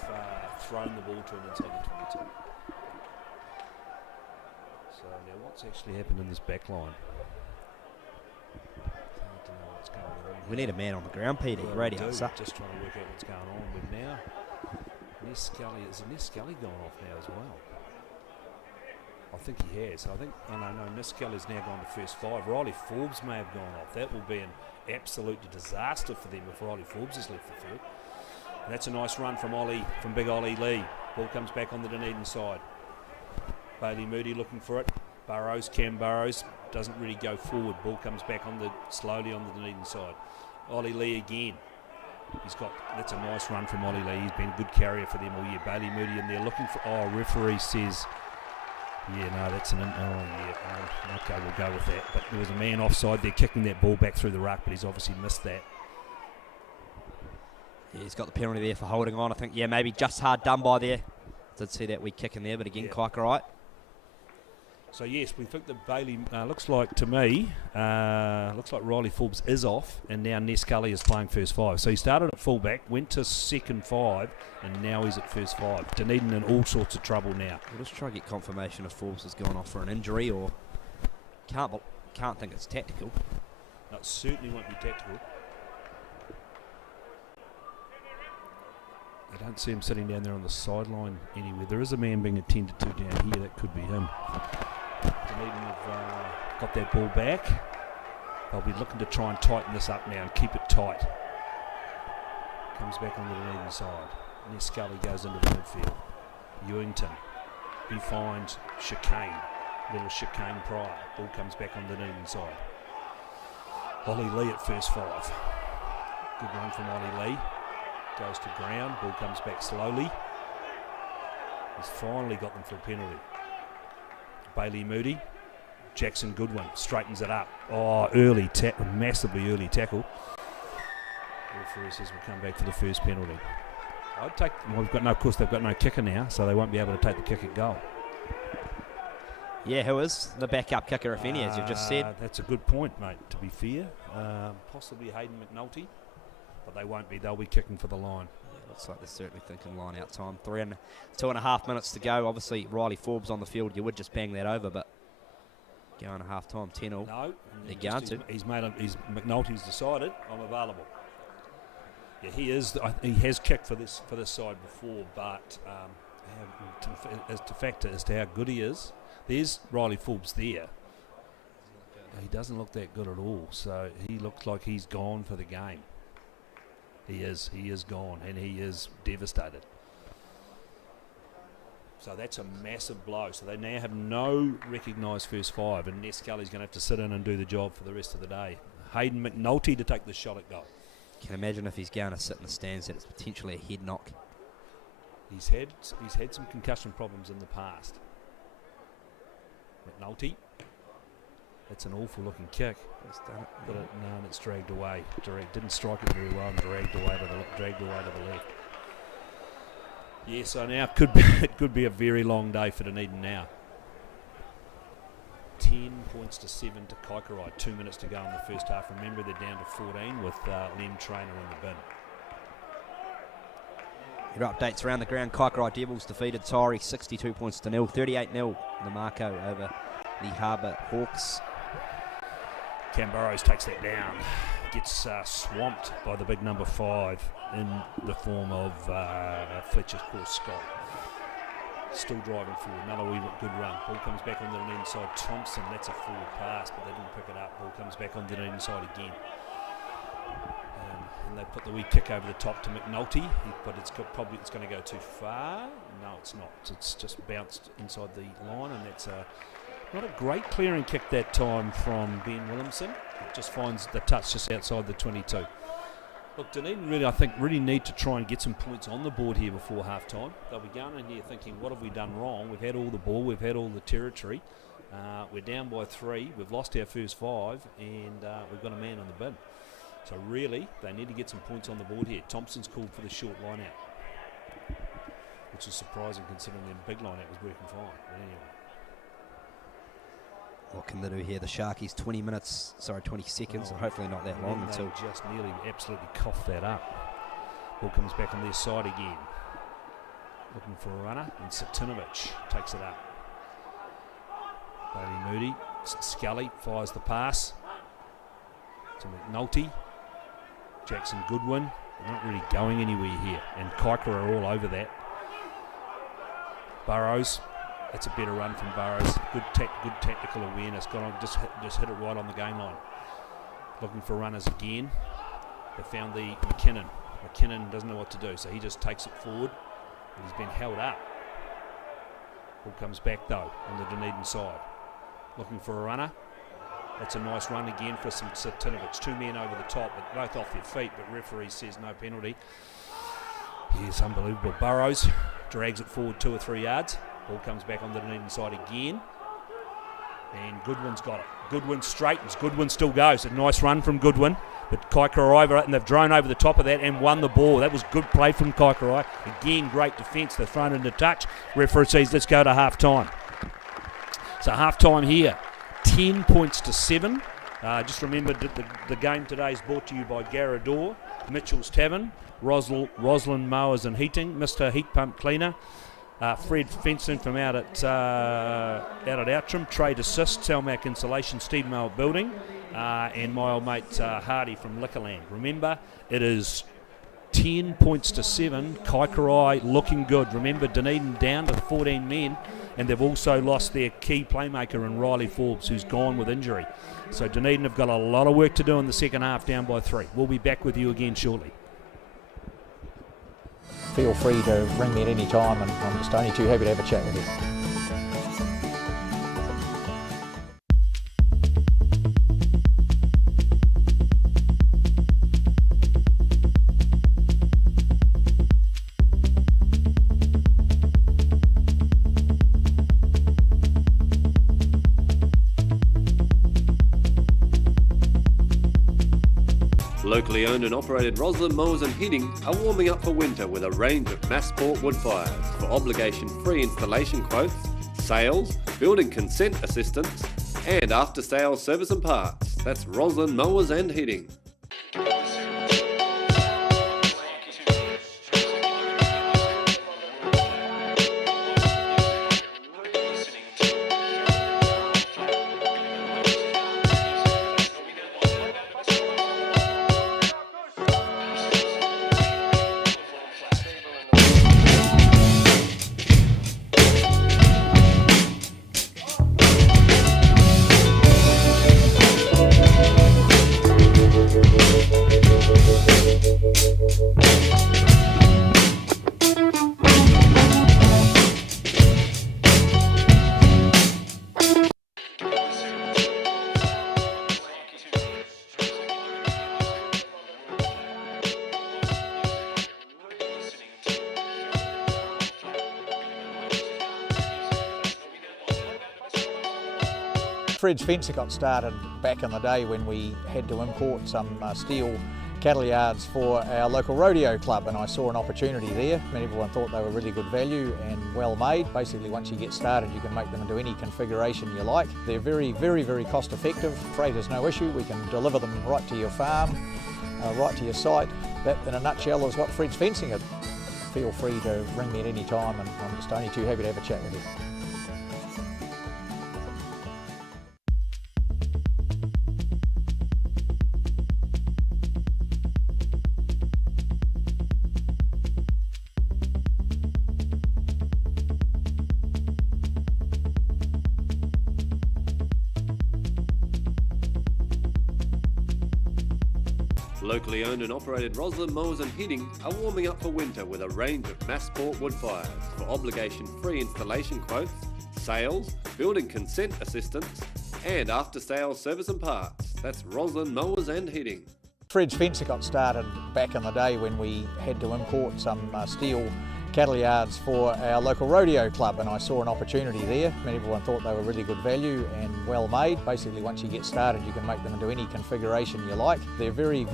thrown the ball to him inside the 22. So now what's actually happened in this back line? We need a man on the ground, Peter. Well, Radio. Just trying to work out what's going on. But now, Ness Scully gone off now as well? I think he has. Ness Scully's now gone to first 5. Riley Forbes may have gone off. That will be an absolute disaster for them if Riley Forbes has left the field. And that's a nice run from Big Ollie Lee. Ball comes back on the Dunedin side. Bailey Moody looking for it. Cam Burrows doesn't really go forward. Ball comes back slowly on the Dunedin side. Ollie Lee again. That's a nice run from Ollie Lee. He's been a good carrier for them all year. Bailey Moody in there looking for. Referee says. Yeah, no, that's okay, we'll go with that. But there was a man offside there kicking that ball back through the ruck, but he's obviously missed that. Yeah, he's got the penalty there for holding on. I think, maybe just hard done by there. Did see that wee kick in there, but again, Kaikorai. So yes, we think that Bailey looks like Riley Forbes is off, and now Ness Scully is playing first 5. So he started at fullback, went to second 5, and now he's at first 5. Dunedin in all sorts of trouble now. We'll just try to get confirmation if Forbes has gone off for an injury, or can't think it's tactical. No, it certainly won't be tactical. I don't see him sitting down there on the sideline anywhere. There is a man being attended to down here. That could be him. Dunedin have got that ball back. They'll be looking to try and tighten this up now and keep it tight. Comes back on the Dunedin side. Ness Scully goes into the midfield. Ewington. He finds chicane. Little chicane prior. Ball comes back on the Dunedin side. Ollie Lee at first 5. Good run from Ollie Lee. Goes to ground. Ball comes back slowly. He's finally got them for a penalty. Bailey Moody. Jackson Goodwin straightens it up. Early massively early tackle. The referee says we'll come back for the first penalty. I'd take. Well, of course they've got no kicker now, so they won't be able to take the kick at goal. Yeah, who is the backup kicker, if any, as you've just said? That's a good point, mate, to be fair. Possibly Hayden McNulty, but they won't be. They'll be kicking for the line. Yeah, looks like they're certainly thinking line out time. 2.5 minutes to go. Obviously, Riley Forbes on the field. You would just bang that over, but going to half time, 10-all. No, they're going to. McNulty's decided I'm available. Yeah, he is. He has kicked for this side before, but as to how good he is, there's Riley Forbes there. He doesn't look that good at all, so he looks like he's gone for the game. He is gone, and he is devastated. So that's a massive blow. So they now have no recognised first five, and Ness Scully's going to have to sit in and do the job for the rest of the day. Hayden McNulty to take the shot at goal. Can you imagine if he's going to sit in the stands that it's potentially a head knock? He's had some concussion problems in the past. McNulty. That's an awful looking kick. He's done it. But it's dragged away. Didn't strike it very well and dragged away to the left. Yeah, so now it could be a very long day for Dunedin now. 10 points to 7 to Kaikorai. 2 minutes to go in the first half. Remember, they're down to 14 with Lem Trainer in the bin. Your updates around the ground. Kaikorai Devils defeated Tyree 62 points to 0. 38-0 the Marco over the Harbour Hawks. Cam Burrows takes that down. Gets swamped by the big number 5 in the form of Fletcher's course Scott. Still driving forward. Another wee good run. Ball comes back on the inside. Thompson, that's a forward pass, but they didn't pick it up. Ball comes back on the inside again. And they put the wee kick over the top to McNulty, but it's going to go too far. No, it's not. It's just bounced inside the line, and that's not a great clearing kick that time from Ben Williamson. It just finds the touch just outside the 22. Look, Dunedin really need to try and get some points on the board here before half time. They'll be going in here thinking, what have we done wrong? We've had all the ball, we've had all the territory. We're down by 3, we've lost our first 5, and we've got a man on the bin. So really, they need to get some points on the board here. Thompson's called for the short line out, which is surprising considering their big line out was working fine. But anyway. What can they do here? The Sharkies 20 seconds, so hopefully not that long until... They just nearly absolutely coughed that up. Ball comes back on their side again. Looking for a runner, and Satinovich takes it up. Bailey Moody, Scully fires the pass to McNulty. Jackson Goodwin, they're not really going anywhere here, and Kaikoura are all over that. Burrows. That's a better run from Burrows. Good tactical awareness. Got on, just hit it right on the game line. Looking for runners again. They found the McKinnon. McKinnon doesn't know what to do, so he just takes it forward. And he's been held up. Ball comes back though on the Dunedin side. Looking for a runner. That's a nice run again for some Satinovich. 2 men over the top, but both off their feet. But referee says no penalty. Yes, unbelievable. Burrows drags it forward 2 or 3 yards. Ball comes back on the Dunedin side again. And Goodwin's got it. Goodwin straightens. Goodwin still goes. A nice run from Goodwin. But Kaikorai over it, and they've drone over the top of that and won the ball. That was good play from Kaikorai. Again, great defence. They've thrown into touch. Referee says, let's go to half time. So half time here. 10 points to 7. Just remember that the game today is brought to you by Garador, Mitchell's Tavern, Roslyn Mowers and Heating, Mr. Heat Pump Cleaner, Fred Fenson from out at Outram, Trade Assist, Selmac Insulation, Steve Mower Building, and my old mate Hardy from Liquorland. Remember, it is 10 points to 7. Kaikorai looking good. Remember, Dunedin down to 14 men, and they've also lost their key playmaker in Riley Forbes, who's gone with injury. So Dunedin have got a lot of work to do in the second half, down by 3. We'll be back with you again shortly. Feel free to ring me at any time, and I'm just only too happy to have a chat with you. Locally owned and operated Roslyn Mowers and Heating are warming up for winter with a range of mass sport wood fires. For obligation-free installation quotes, sales, building consent assistance, and after-sales service and parts. That's Roslyn Mowers and Heating. Fridge fencing got started back in the day when we had to import some steel cattle yards for our local rodeo club, and I saw an opportunity there. Everyone thought they were really good value and well made. Basically, once you get started, you can make them into any configuration you like. They're very cost effective. Freight is no issue. We can deliver them right to your farm, right to your site. That, in a nutshell, is what Fridge fencing is. Feel free to ring me at any time, and I'm just only too happy to have a chat with you. Locally owned and operated Roslyn Mowers and Heating are warming up for winter with a range of mass sport wood fires. For obligation-free installation quotes, sales, building consent assistance, and after-sales service and parts. That's Roslyn Mowers and Heating. Fridge fencing got started back in the day when we had to import some steel cattle yards for our local rodeo club, and I saw an opportunity there. Everyone thought they were really good value and well made. Basically, once you get started, you can make them into any configuration you like. They're very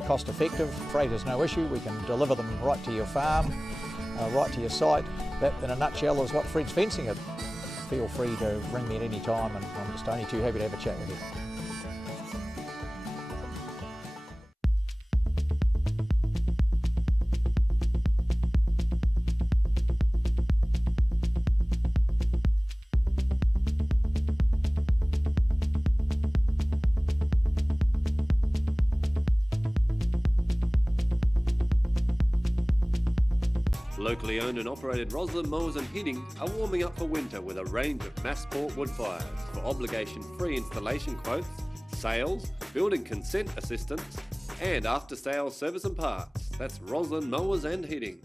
cost effective. Freight is no issue. We can deliver them right to your farm, right to your site. That, in a nutshell, is what Fridge fencing is. Feel free to ring me at any time, and I'm just only too happy to have a chat with you. Locally owned and operated Roslyn Mowers and Heating are warming up for winter with a range of mass sport wood fires. For obligation-free installation quotes, sales, building consent assistance, and after-sales service and parts. That's Roslyn Mowers and Heating.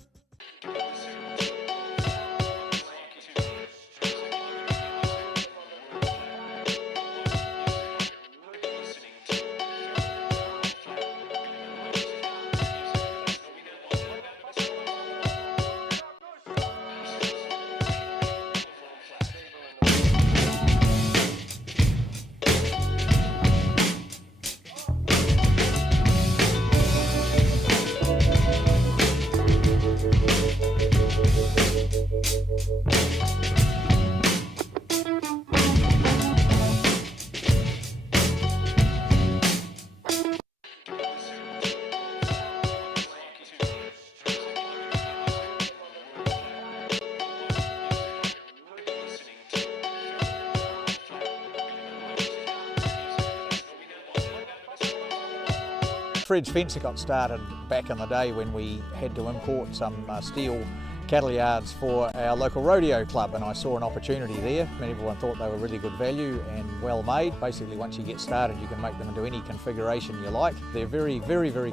Fridge fencing got started back in the day when we had to import some steel cattle yards for our local rodeo club, and I saw an opportunity there. Everyone thought they were really good value and well made. Basically, once you get started, you can make them into any configuration you like. They're very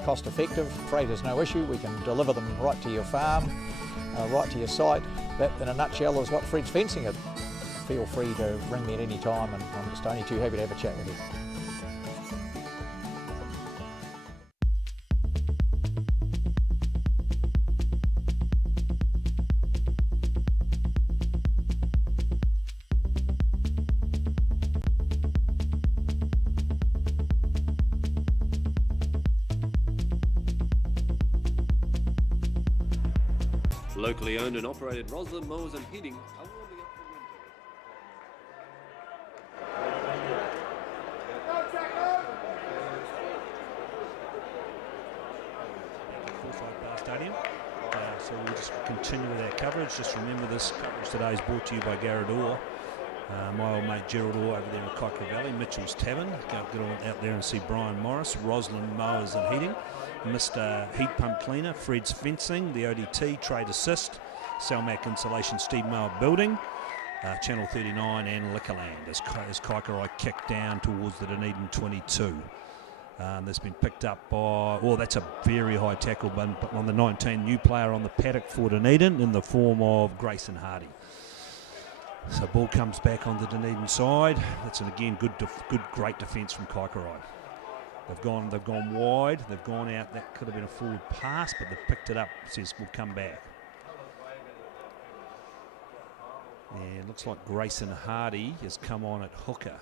cost effective. Freight is no issue. We can deliver them right to your farm, right to your site. That, in a nutshell, is what Fridge fencing is. Feel free to ring me at any time, and I'm just only too happy to have a chat with you. Locally owned and operated Roslyn Mowers and Heating are warming up for winter. coverage. Just remember this coverage today is brought to you by Garrett Orr. My old mate Gerald Orr over there in Kaikoura Valley, Mitchell's Tavern. Get on out there and see Brian Morris, Roslyn Mowers and Heating, Mr. Heat Pump Cleaner, Fred's Fencing, the ODT, Trade Assist, Salmac Insulation, Steve Mower Building, Channel 39 and Liquorland as Kaikorai kicked down towards the Dunedin 22. That's been picked up by, that's a very high tackle but on the 19, new player on the paddock for Dunedin in the form of Grayson Hardy. So ball comes back on the Dunedin side. That's again great defence from Kaikorai. They've gone wide. They've gone out. That could have been a forward pass, but they've picked it up. Says we'll come back. Yeah, it looks like Grayson Hardy has come on at hooker.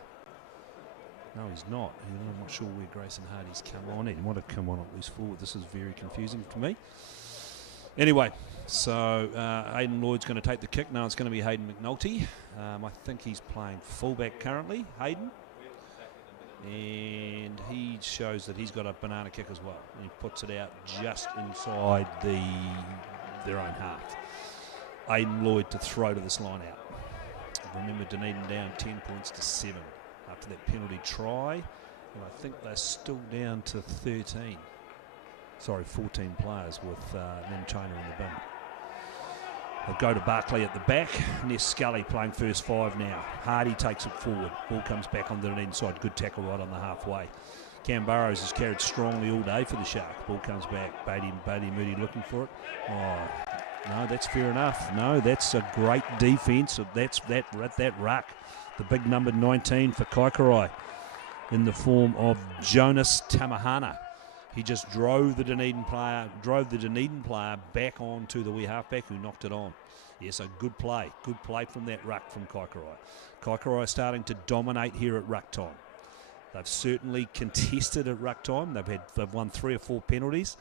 No, he's not. I'm not sure where Grayson Hardy's come on. He might have come on at loose forward. This is very confusing to me. Anyway, so Aidan Lloyd's going to take the kick. Now it's going to be Hayden McNulty. I think he's playing fullback currently, Hayden. And he shows that he's got a banana kick as well. And he puts it out just inside their own half. Aidan Lloyd to throw to this line out. Remember, Dunedin down 10 points to 7 after that penalty try. And I think they're still down to 13. Sorry, 14 players with Lim China in the bin. They'll go to Barclay at the back. Ness Scully playing first 5 now. Hardy takes it forward. Ball comes back on the inside. Good tackle right on the halfway. Cam Burrows has carried strongly all day for the Sharks. Ball comes back. Bailey Moody looking for it. Oh, no, that's fair enough. No, that's a great defence. That's that ruck. The big number 19 for Kaikorai in the form of Jonas Tamahana. He just drove the Dunedin player back onto the wee halfback who knocked it on. Yes, a good play from that ruck from Kaikorai. Kaikorai starting to dominate here at ruck time. They've certainly contested at ruck time. They've won 3 or 4 penalties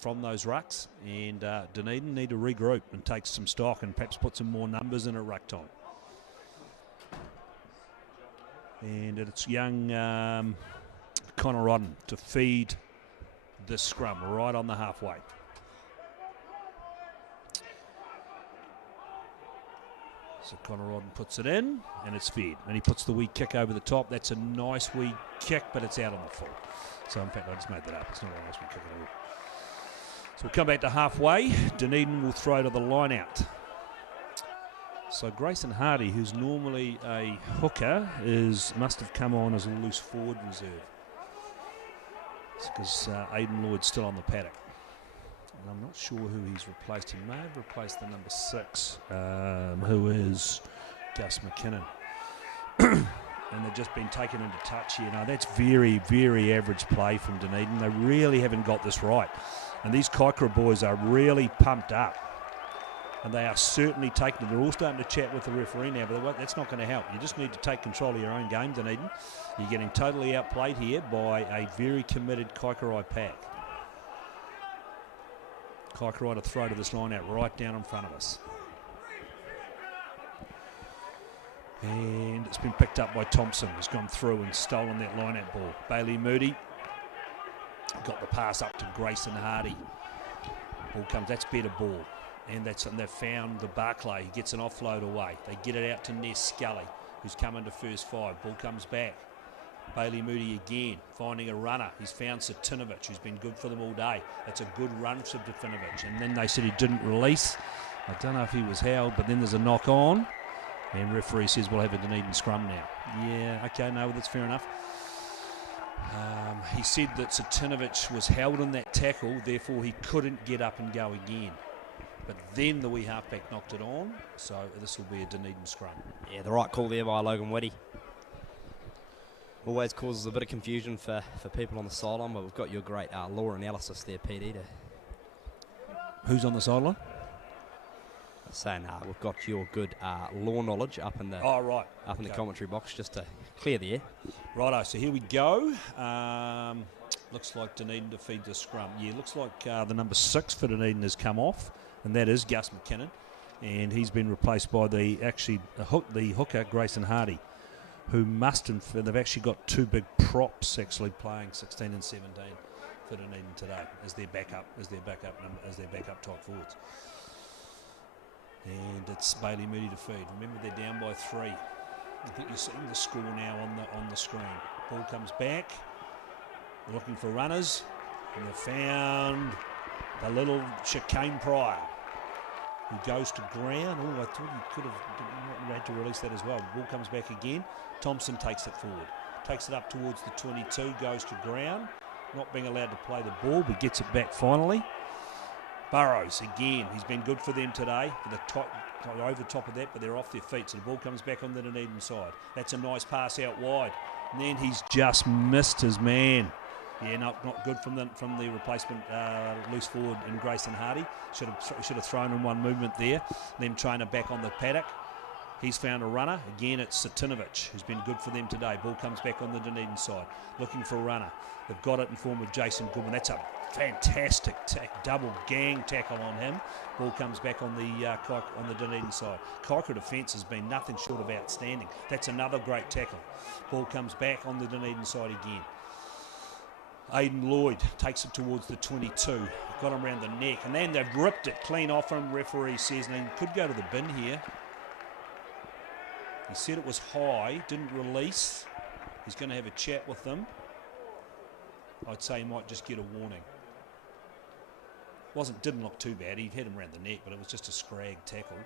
from those rucks, and Dunedin need to regroup and take some stock and perhaps put some more numbers in at ruck time. And it's young Connor Rodden to feed the scrum right on the halfway. So Connor Rodden puts it in and it's fed, and he puts the wee kick over the top. That's a nice wee kick, but it's out on the full. So in fact I just made that up. It's not a nice wee kick at all. So we'll come back to halfway. Dunedin will throw to the line out. So Grayson Hardy, who's normally a hooker, must have come on as a loose forward reserve. Because Aidan Lloyd's still on the paddock. And I'm not sure who he's replaced. He may have replaced the number 6, who is Gus McKinnon. And they've just been taken into touch here. Now that's very, very average play from Dunedin. They really haven't got this right. And these Kaikoura boys are really pumped up. And they are certainly taking it. They're all starting to chat with the referee now, but that's not going to help. You just need to take control of your own game, Dunedin. You're getting totally outplayed here by a very committed Kaikorai pack. Kaikorai to throw to this line out right down in front of us. And it's been picked up by Thompson, who's gone through and stolen that line out ball. Bailey Moody got the pass up to Grayson Hardy. Ball comes, that's better ball. And they've found the Barclay. He gets an offload away. They get it out to Ness Scully, who's come into first 5. Ball comes back. Bailey Moody again, finding a runner. He's found Satinovich, who's been good for them all day. That's a good run for Satinovich. And then they said he didn't release. I don't know if he was held, but then there's a knock on. And referee says we'll have a Dunedin scrum now. Yeah, okay, no, that's fair enough. He said that Satinovich was held in that tackle, therefore he couldn't get up and go again. But then the wee halfback knocked it on, so this will be a Dunedin scrum. Yeah, the right call there by Logan Whitty. Always causes a bit of confusion for people on the sideline, but we've got your great law analysis there, PD. Who's on the sideline? Saying we've got your good law knowledge up in the the commentary box just to clear the air. Righto, so here we go. Looks like Dunedin to feed the scrum. Yeah, looks like the number 6 for Dunedin has come off, and that is Gus McKinnon, and he's been replaced by the hooker Grayson Hardy, who they've actually got 2 big props actually playing 16 and 17 for Dunedin today as their backup type forwards. it's Bailey Moody to feed. Remember, they're down by 3. I think you're seeing the score now on the screen. Ball comes back. They're looking for runners, and they've found the little chicane Pryor, who goes to ground. Oh, I thought he could have had to release that as well. Ball comes back again. Thompson takes it forward. Takes it up towards the 22, goes to ground. Not being allowed to play the ball, but gets it back finally. Burrows again. He's been good for them today. For the top, over top of that, but they're off their feet. So the ball comes back on the Dunedin side. That's a nice pass out wide. And then he's just missed his man. Yeah, not good from the replacement loose forward in Grayson Hardy. Should have thrown in one movement there. Them trying to back on the paddock. He's found a runner. Again, it's Satinovic, who's been good for them today. Ball comes back on the Dunedin side. Looking for a runner. They've got it in form of Jason Goodman. That's a fantastic double gang tackle on him. Ball comes back on the Dunedin side. Kaikoura defence has been nothing short of outstanding. That's another great tackle. Ball comes back on the Dunedin side again. Aidan Lloyd takes it towards the 22. Got him around the neck, and then they've ripped it clean off him. Referee says, and he could go to the bin here. He said it was high, didn't release. He's going to have a chat with them. I'd say he might just get a warning. Didn't look too bad. He had him around the neck, but it was just a scrag tackle.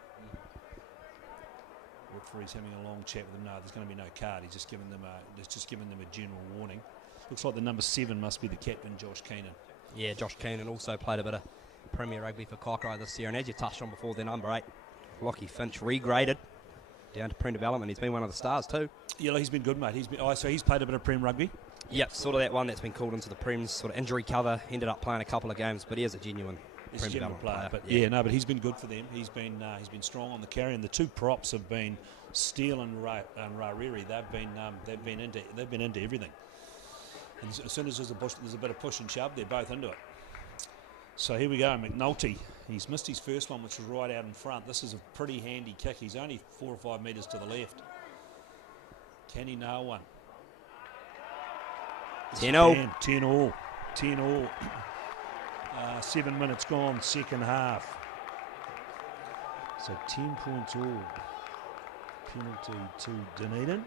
Referee's having a long chat with him. No, there's going to be no card. He's just giving them a general warning. Looks like the number 7 must be the captain, Josh Keenan. Yeah, Josh Keenan also played a bit of Premier Rugby for Kaikorai this year, and as you touched on before, their number 8, Lockie Finch, regraded down to Prem development. He's been one of the stars too. Yeah, he's been good, mate. So he's played a bit of Prem Rugby. Yep, sort of that one that's been called into the Prem's sort of injury cover. Ended up playing a couple of games, but he is a genuine Prem development player. But but he's been good for them. He's been strong on the carry, and the two props have been Steele and Rariri. They've been into everything. And as soon as there's a bit of push and shove, they're both into it. So here we go, McNulty. He's missed his first one, which was right out in front. This is a pretty handy kick. He's only 4 or 5 metres to the left. Can he nail one? 10-0. 10-all. 10-all. 7 minutes gone, second half. So 10 points all. Penalty to Dunedin.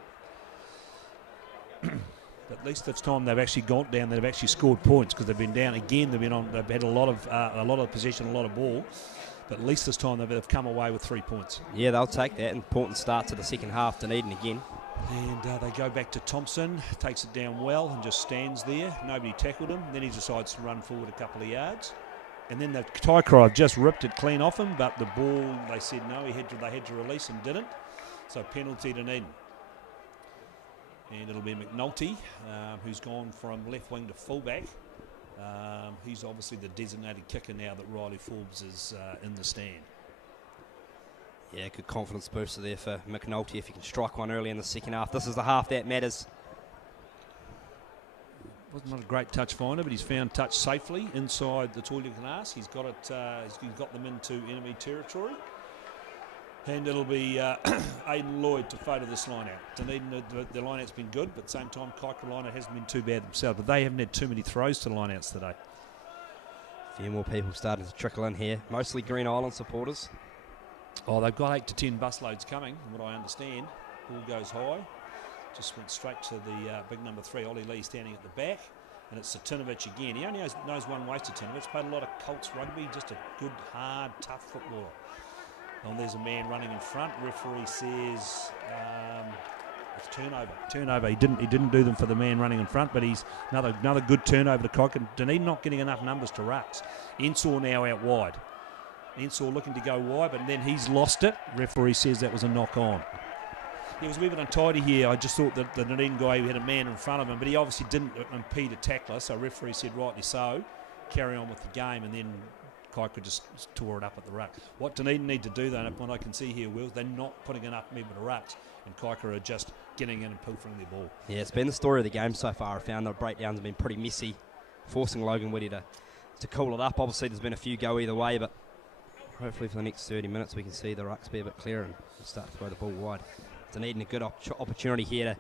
But at least this time they've actually gone down. They've actually scored points because they've been down again. They've had a lot of possession, a lot of ball. But at least this time they've come away with 3 points. Yeah, they'll take that. Important start to the second half. Dunedin again. And they go back to Thompson. Takes it down well and just stands there. Nobody tackled him. Then he decides to run forward a couple of yards. And then the Kaikorai just ripped it clean off him. But the ball, they said no. They had to release and didn't. So penalty to Dunedin. And it'll be McNulty, who's gone from left wing to fullback. He's obviously the designated kicker now that Riley Forbes is in the stand. Yeah, good confidence booster there for McNulty if he can strike one early in the second half. This is the half that matters. Wasn't not a great touch finder, but he's found touch safely inside. That's all you can ask. He's got it. He's got them into enemy territory. And it'll be Aidan Lloyd to photo this line out. Dunedin, the line out's been good, but at the same time, Kaikoura line out hasn't been too bad themselves. But they haven't had too many throws to line outs today. A few more people starting to trickle in here. Mostly Green Island supporters. Oh, they've got 8 to 10 busloads coming, from what I understand. Ball goes high. Just went straight to the big number 3, Ollie Lee, standing at the back. And it's Satinovic again. He only knows one way, Satinovic. Played a lot of Colts rugby, just a good, hard, tough footballer. And there's a man running in front. Referee says it's turnover. Turnover. He didn't do them for the man running in front, but he's another good turnover to Kaikoura. Dunedin not getting enough numbers to rucks. Ensor now out wide. Ensor looking to go wide, but then he's lost it. Referee says that was a knock on. It was a wee bit untidy here. I just thought that the Dunedin guy had a man in front of him, but he obviously didn't impede a tackler, so referee said rightly so. Carry on with the game, and then Kaikoura just tore it up at the ruck. What Dunedin need to do, though, and what I can see here, Will, they're not putting enough movement to rucks, and Kaikoura are just getting in and pilfering their ball. Yeah, it's been the story of the game so far. I found the breakdowns have been pretty messy, forcing Logan Whitty to cool it up. Obviously, there's been a few go either way, but hopefully for the next 30 minutes we can see the rucks be a bit clearer and start to throw the ball wide. Dunedin a good opportunity here to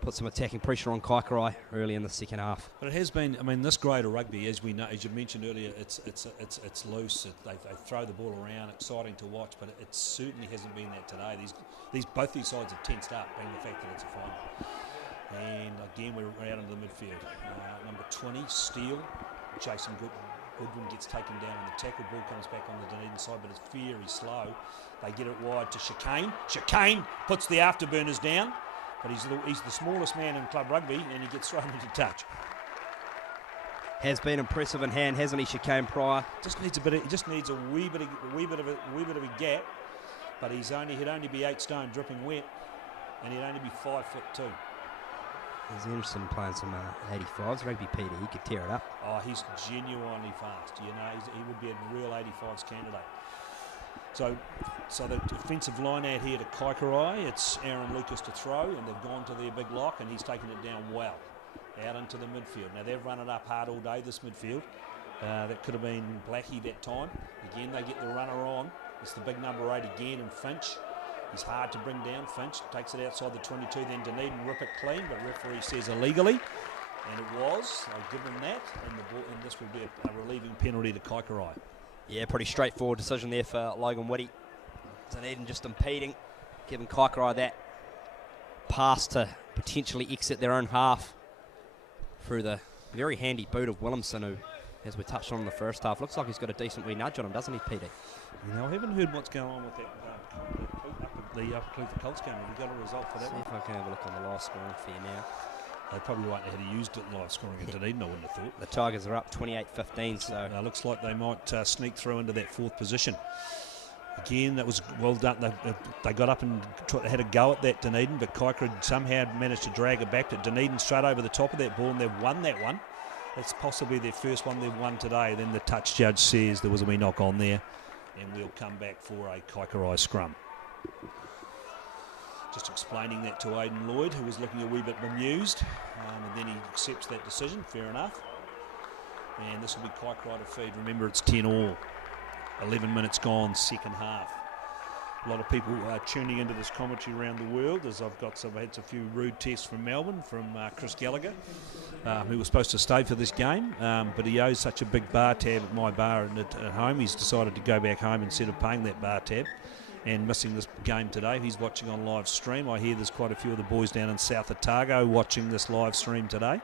put some attacking pressure on Kaikorai early in the second half. But it has been, I mean, this grade of rugby, as we know, as you mentioned earlier, it's loose. They throw the ball around, exciting to watch, but it certainly hasn't been that today. Both these sides are tensed up, being the fact that it's a final. And again, we're out into the midfield. Number 20, Steele, Jason Goodwin gets taken down on the tackle. Ball comes back on the Dunedin side, but it's very slow. They get it wide to Chicane. Chicane puts the afterburners down. But he's the smallest man in club rugby, and he gets thrown into touch. Has been impressive in hand, hasn't he, Chicane Pryor? Just needs a wee bit of a gap. But he'd only be 8 stone, dripping wet, and he'd only be 5'2". He's interested in playing some 85s, rugby PD. He could tear it up. Oh, he's genuinely fast. You know, he would be a real 85s candidate. So the defensive line out here to Kaikorai, it's Aaron Lucas to throw, and they've gone to their big lock, and he's taken it down well, out into the midfield. Now, they've run it up hard all day, this midfield. That could have been Blackie that time. Again, they get the runner on. It's the big number 8 again, and Finch. He's hard to bring down. Finch takes it outside the 22, then Dunedin rip it clean, but referee says illegally, and it was. I'll give him that, and this will be a relieving penalty to Kaikorai. Yeah, pretty straightforward decision there for Logan Whitty. Dunedin just impeding, giving Kaikorai that pass to potentially exit their own half through the very handy boot of Williamson, who, as we touched on in the first half, looks like he's got a decent wee nudge on him, doesn't he, PD? You know, I haven't heard what's going on with that the Upper Clutha Colts game. Have we got a result for that? See if I can have a look on the live scoring for you now. They probably won't have used it in live scoring in Dunedin, I wouldn't have thought. The Tigers are up 28-15, so... looks like they might sneak through into that 4th position. Again, that was well done. They got up and had a go at that Dunedin, but Kaikoura somehow managed to drag it back. But Dunedin straight over the top of that ball, and they've won that one. That's possibly their first one they've won today. Then the touch judge says there was a wee knock on there, and we'll come back for a Kaikorai scrum. Just explaining that to Aidan Lloyd, who was looking a wee bit bemused, and then he accepts that decision, fair enough. And this will be Kaikorai to feed. Remember, it's 10-all. 11 minutes gone, second half. A lot of people tuning into this commentary around the world, as I've had a few rude texts from Melbourne, from Chris Gallagher, who was supposed to stay for this game, but he owes such a big bar tab at my bar at home. He's decided to go back home instead of paying that bar tab and missing this game today. He's watching on live stream. I hear there's quite a few of the boys down in South Otago watching this live stream today.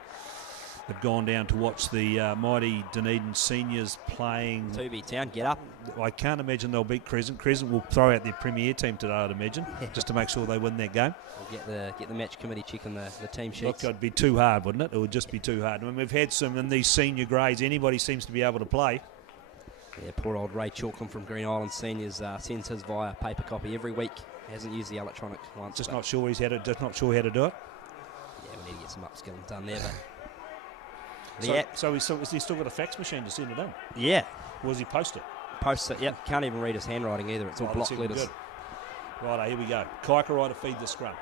They've gone down to watch the mighty Dunedin seniors playing. 2B Town, get up. I can't imagine they'll beat Crescent. Crescent will throw out their premier team today, I'd imagine, just to make sure they win that game. We'll get the match committee checking the team sheets. Look, it'd be too hard, wouldn't it? It would just be too hard. I mean, we've had some in these senior grades. Anybody seems to be able to play. Yeah, poor old Ray Chalkham from Green Island Seniors sends his via paper copy every week. Hasn't used the electronic once. Just not sure how to do it. Yeah, we need to get some upskilling done there. But so has he still got a fax machine to send it in? Yeah. Or does he post it? Post it, yep. Can't even read his handwriting either. It's all block letters. Good. Right, here we go. Kaikorai to feed the scrum.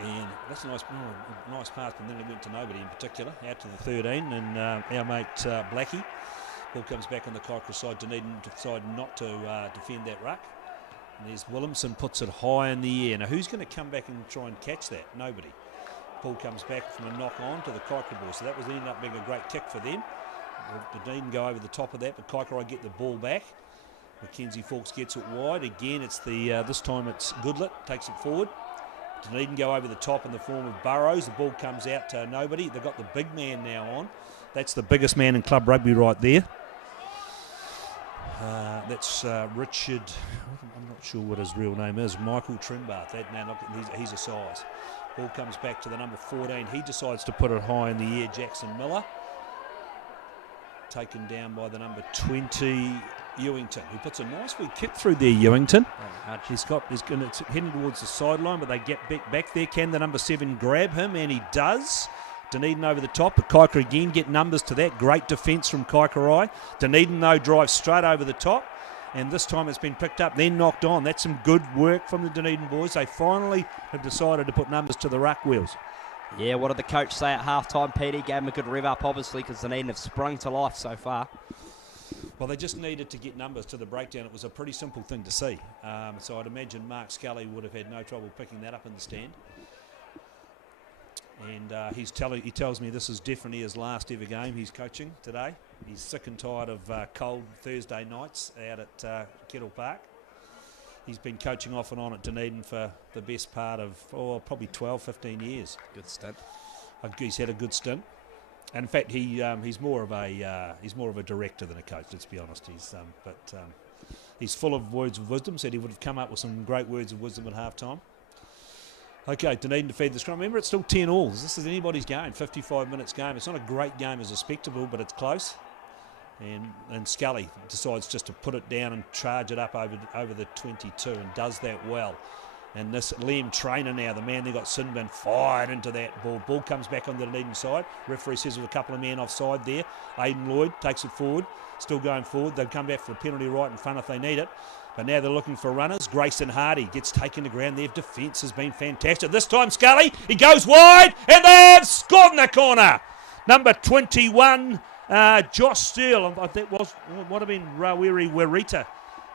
And that's a nice pass, but then it went to nobody in particular. Out to the 13, and our mate Blackie. Ball comes back on the Kaikoura side. Dunedin decide not to defend that ruck. And there's Williamson, puts it high in the air. Now, who's going to come back and try and catch that? Nobody. Ball comes back from a knock on to the Kaikoura boys. So that was ended up being a great kick for them. Dunedin go over the top of that, but Kaikoura get the ball back. Mackenzie Fawkes gets it wide. Again, it's this time it's Goodlett, takes it forward. Dunedin go over the top in the form of Burrows. The ball comes out to nobody. They've got the big man now on. That's the biggest man in club rugby right there. That's Richard, I'm not sure what his real name is, Michael Trimbath. He's a size. Ball comes back to the number 14. He decides to put it high in the air, Jackson Miller. Taken down by the number 20, Ewington, who puts a nice wee kick through there, Ewington. He's heading towards the sideline, but they get back there. Can the number 7 grab him? And he does. Dunedin over the top, but Kaikoura again get numbers to that. Great defence from Kaikorai. Dunedin, though, drives straight over the top, and this time it's been picked up, then knocked on. That's some good work from the Dunedin boys. They finally have decided to put numbers to the ruck wheels. Yeah, what did the coach say at half-time, Petey? Gave him a good rev up, obviously, because Dunedin have sprung to life so far. Well, they just needed to get numbers to the breakdown. It was a pretty simple thing to see. So I'd imagine Mark Scully would have had no trouble picking that up in the stand. And he tells me this is definitely his last ever game he's coaching today. He's sick and tired of cold Thursday nights out at Kettle Park. He's been coaching off and on at Dunedin for the best part of probably 12, 15 years. Good stint. He's had a good stint. And in fact, he's more of a director than a coach. Let's be honest. He's full of words of wisdom. Said he would have come up with some great words of wisdom at half time. Okay, Dunedin to feed the scrum. Remember, it's still 10-all. This is anybody's game, 55 minutes game. It's not a great game as a spectacle, but it's close. And Scully decides just to put it down and charge it up over the 22 and does that well. And this Liam Trainer now, the man that got Sinbin, fired into that ball. Ball comes back on the Dunedin side. Referee says there's a couple of men offside there. Aidan Lloyd takes it forward, still going forward. They'll come back for the penalty right in front if they need it. But now they're looking for runners. Grayson Hardy gets taken to ground. Their defence has been fantastic. This time Scully, he goes wide, and they've scored in the corner. Number 21, Josh Steele. That would have been Rawiri Werita.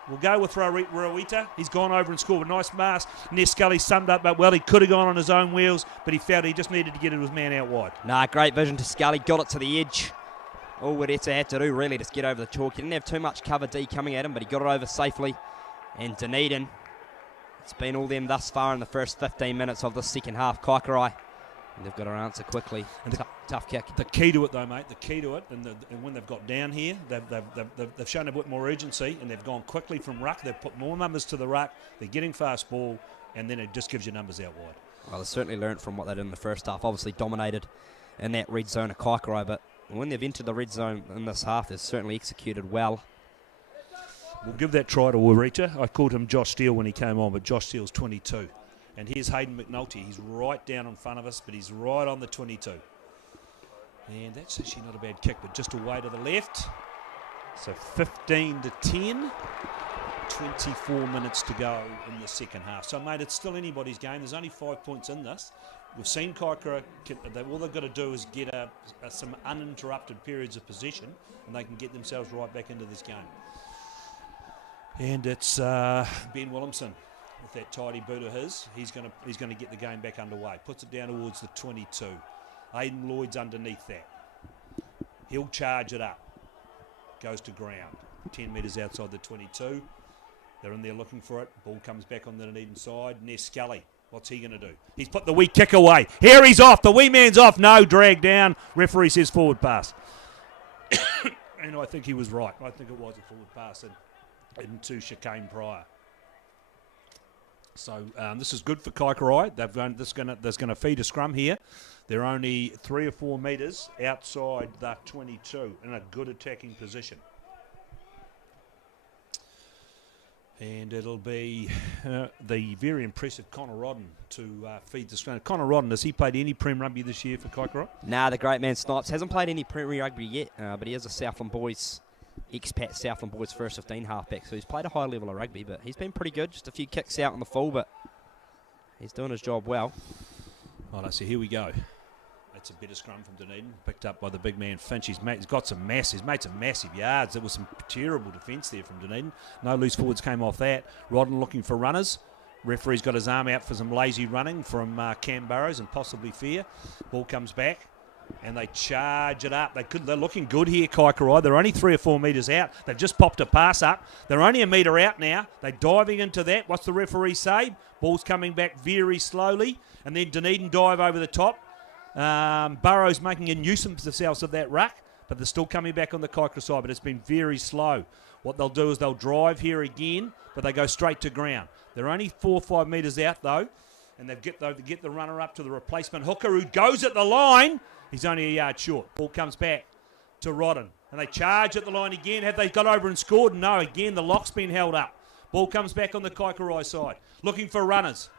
We'll go with Rawita. He's gone over and scored a nice mask. Ness Scully summed up, but well, he could have gone on his own wheels, but he felt he just needed to get his man out wide. Great vision to Scully. Got it to the edge. All Werita had to do really just get over the chalk. He didn't have too much cover D coming at him, but he got it over safely. And Dunedin, it's been all them thus far in the first 15 minutes of the second half. Kaikorai, and they've got to answer quickly. Tough kick. The key to it, though, mate, and when they've got down here, they've shown a bit more urgency, and they've gone quickly from ruck. They've put more numbers to the ruck. They're getting fast ball, and then it just gives you numbers out wide. Well, they certainly learned from what they did in the first half. Obviously dominated in that red zone of Kaikorai, but when they've entered the red zone in this half, they've certainly executed well. We'll give that try to Werita. I called him Josh Steele when he came on, but Josh Steele's 22. And here's Hayden McNulty. He's right down in front of us, but he's right on the 22. And that's actually not a bad kick, but just away to the left. So 15-10. 24 minutes to go in the second half. So, mate, it's still anybody's game. There's only 5 points in this. We've seen Kaikoura, all they've got to do is get some uninterrupted periods of possession, and they can get themselves right back into this game. And it's Ben Williamson with that tidy boot of his. He's going to get the game back underway. Puts it down towards the 22. Aidan Lloyd's underneath that. He'll charge it up. Goes to ground. 10 metres outside the 22. They're in there looking for it. Ball comes back on the Dunedin side. Ness Scully. What's he going to do? He's put the wee kick away. Here he's off. The wee man's off. No, drag down. Referee says forward pass. And I think he was right. I think it was a forward pass into Chicane Pryor. So this is good for Kaikorai. There's going to feed a scrum here. They're only 3 or 4 metres outside the 22 in a good attacking position. And it'll be the very impressive Connor Rodden to feed the scrum. Connor Rodden, has he played any Prem Rugby this year for Kaikorai? Nah, the great man Snipes hasn't played any Prem Rugby yet, but he is a Southland Boys, expat Southland Boys first 15 halfback, so he's played a high level of rugby, but he's been pretty good. Just a few kicks out in the full, but he's doing his job well. Right, so here we go. That's a better scrum from Dunedin, picked up by the big man Finch. He's made some massive yards. There was some terrible defence there from Dunedin. No loose forwards came off that. Rodden looking for runners. Referee's got his arm out for some lazy running from Cam Burrows and possibly Fear. Ball comes back and they charge it up. They're looking good here, Kaikorai. They're only 3 or 4 metres out. They've just popped a pass up. They're only a metre out now. They're diving into that. What's the referee say? Ball's coming back very slowly, and then Dunedin dive over the top. Burrows making a nuisance themselves of that ruck, but they're still coming back on the Kaikoura side, but it's been very slow. What they'll do is they'll drive here again, but they go straight to ground. They're only 4 or 5 metres out, though, and they get the runner up to the replacement hooker who goes at the line. He's only a yard short. Ball comes back to Rodden, and they charge at the line again. Have they got over and scored? No, again, the lock's been held up. Ball comes back on the Kaikorai side, looking for runners.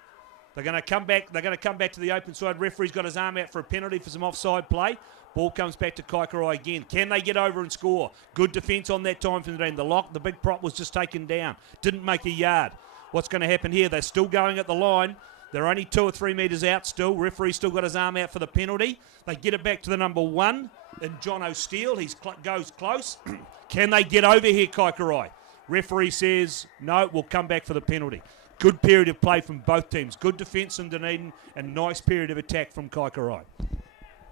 They're going to come back. They're going to come back to the open side. Referee's got his arm out for a penalty for some offside play. Ball comes back to Kaikorai again. Can they get over and score? Good defence on that time from the end. The big prop was just taken down. Didn't make a yard. What's going to happen here? They're still going at the line. They're only 2 or 3 metres out still. Referee's still got his arm out for the penalty. They get it back to the number 1 in John O'Steele. He goes close. Can they get over here, Kaikorai? Referee says, no, we'll come back for the penalty. Good period of play from both teams. Good defence in Dunedin and nice period of attack from Kaikorai.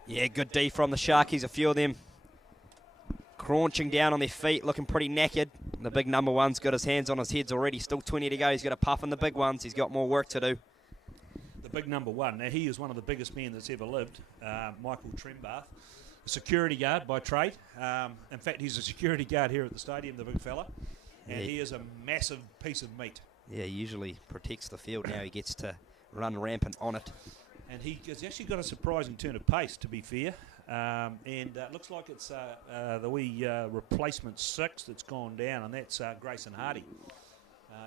Yeah, good D from the Sharkies. A few of them craunching down on their feet, looking pretty knackered. The big number one's got his hands on his heads already. Still 20 to go. He's got a puff in the big ones. He's got more work to do. The big number one. Now, he is one of the biggest men that's ever lived, Michael Trembath, a security guard by trade. In fact, he's a security guard here at the stadium, the big fella. And he is a massive piece of meat. Yeah, he usually protects the field. Now he gets to run rampant on it. And he has actually got a surprising turn of pace, to be fair. And it looks like it's the wee replacement 6 that's gone down, and that's Grayson Hardy.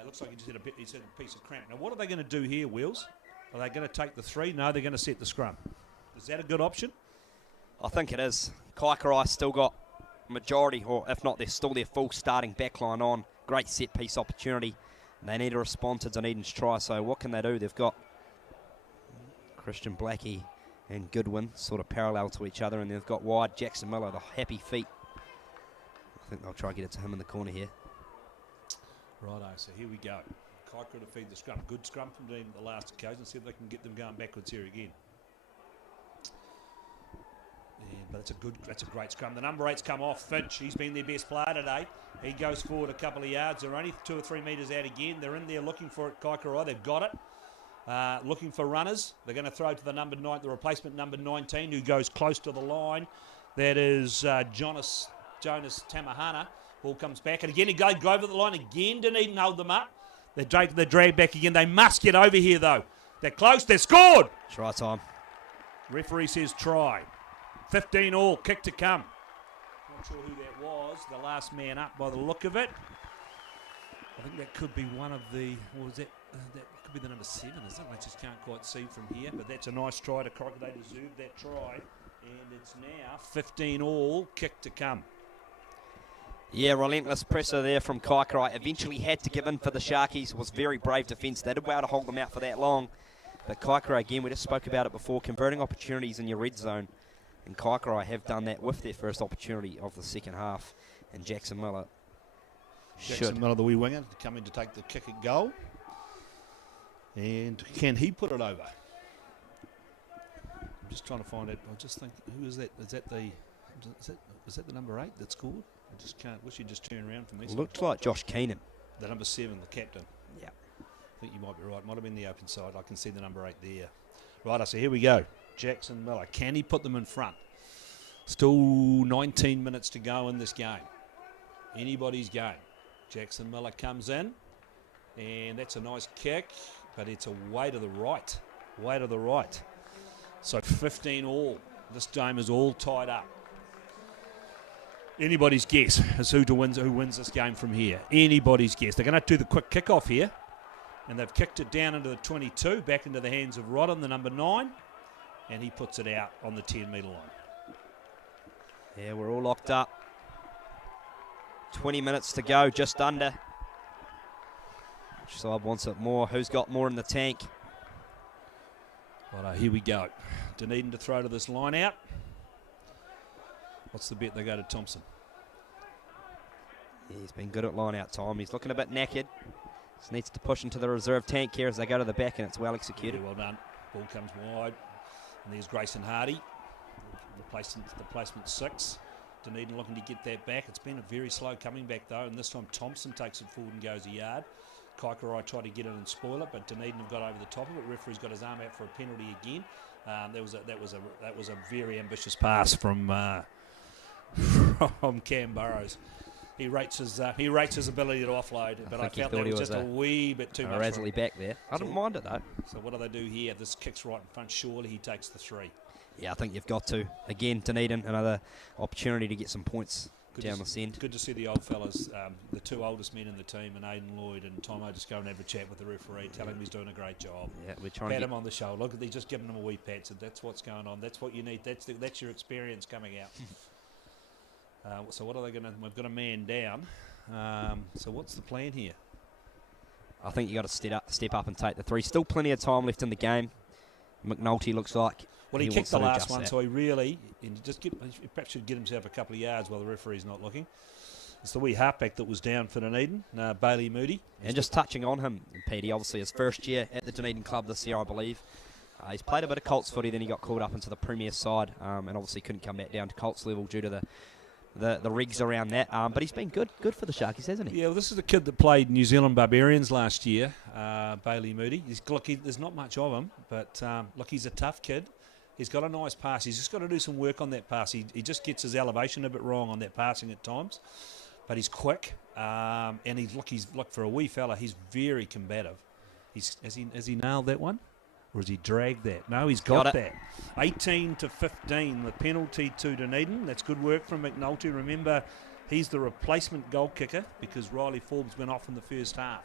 It looks like he's had a piece of cramp. Now, what are they going to do here, Wheels? Are they going to take the 3? No, they're going to set the scrum. Is that a good option? I think it is. Kaikorai still got majority, or if not, they're still their full starting backline on. Great set-piece opportunity. They need to respond to Dunedin's try, so what can they do? They've got Christian Blackie and Goodwin sort of parallel to each other, and they've got wide Jackson Miller, the happy feet. I think they'll try to get it to him in the corner here. Righto, so here we go. Kaikoura to feed the scrum. Good scrum from Dunedin the last occasion. See if they can get them going backwards here again. Yeah, but that's a great scrum. The number 8's come off. Finch, he's been their best player today. He goes forward a couple of yards. They're only 2 or 3 metres out again. They're in there looking for it. Kaikorai, they've got it. Looking for runners. They're going to throw to the number 9, the replacement number 19, who goes close to the line. That is Jonas Tamahana. Ball comes back, and again he go over the line again. Dunedin hold them up. They're dragged back again. They must get over here though. They're close. They're scored. Try time. Referee says try. 15 all. Kick to come. Not sure who that was. The last man up by the look of it. I think that could be one of the. What was that? That could be the number 7, isn't it? I just can't quite see from here. But that's a nice try to Kaikoura. They deserved that try. And it's now 15 all. Kick to come. Yeah, relentless pressure there from Kaikorai. Eventually had to give in for the Sharkies. Was very brave defence. They did well to hold them out for that long. But Kaikorai, again, we just spoke about it before, converting opportunities in your red zone. And Kaikorai have done that with their first opportunity of the second half. And Jackson Miller Jackson Miller, the wee winger, to come in to take the kick at goal. And can he put it over? I'm just trying to find it. I just think, who is that? Is that the number 8 that scored? I just can't. Wish you'd just turn around for me. Looked like Josh Keenan. The number 7, the captain. Yeah. I think you might be right. Might have been the open side. I can see the number 8 there. Right, so here we go. Jackson Miller. Can he put them in front? Still 19 minutes to go in this game. Anybody's game. Jackson Miller comes in. And that's a nice kick. But it's way to the right. Way to the right. So 15 all. This game is all tied up. Anybody's guess as who wins this game from here. Anybody's guess. They're going to do the quick kickoff here. And they've kicked it down into the 22, back into the hands of Rodden, the number 9. And he puts it out on the 10-metre line. Yeah, we're all locked up. 20 minutes to go, just under. Which side wants it more? Who's got more in the tank? Right, here we go. Dunedin to throw to this line out. What's the bet? They go to Thompson. Yeah, he's been good at line out time. He's looking a bit knackered. Just needs to push into the reserve tank here as they go to the back, and it's well executed. Yeah, well done. Ball comes wide. And there's Grayson Hardy. Replacement 6. Dunedin looking to get that back. It's been a very slow coming back though, and this time Thompson takes it forward and goes a yard. Kaikorai tried to get it and spoil it, but Dunedin have got over the top of it. Referee's got his arm out for a penalty again. That was a very ambitious pass from Cam Burrows. He rates his ability to offload, but I felt that was just a wee bit too much. Razzly back there. I didn't mind it though. So what do they do here? This kicks right in front. Surely he takes the 3. Yeah, I think you've got to. Again, Dunedin, another opportunity to get some points down the send. Good to see the old fellas, the 2 oldest men in the team, and Aidan Lloyd and Tomo, just go and have a chat with the referee, tell him he's doing a great job. Yeah, we're trying pat to him on the shoulder. Look, he's just giving him a wee pat. So that's what's going on. That's what you need. That's your experience coming out. So what are they going to? We've got a man down. So what's the plan here? I think you got to step up and take the 3. Still plenty of time left in the game. McNulty looks like. Well, he kicked the last one, so he perhaps should get himself a couple of yards while the referee's not looking. It's the wee halfback that was down for Dunedin, Bailey Moody. And just touching on him, Petey, obviously his first year at the Dunedin club this year, I believe. He's played a bit of Colts footy, then he got called up into the Premier side, and obviously couldn't come back down to Colts level due to the rigs around that. But he's been good for the Sharkies, hasn't he? Yeah, well, this is the kid that played New Zealand Barbarians last year, Bailey Moody. There's not much of him, but look, he's a tough kid. He's got a nice pass. He's just got to do some work on that pass. He just gets his elevation a bit wrong on that passing at times, but he's quick, and he's for a wee fella. He's very combative. Has he nailed that one? Or has he dragged that? No, he's got that. 18-15, the penalty to Dunedin. That's good work from McNulty. Remember, he's the replacement goal kicker because Riley Forbes went off in the first half.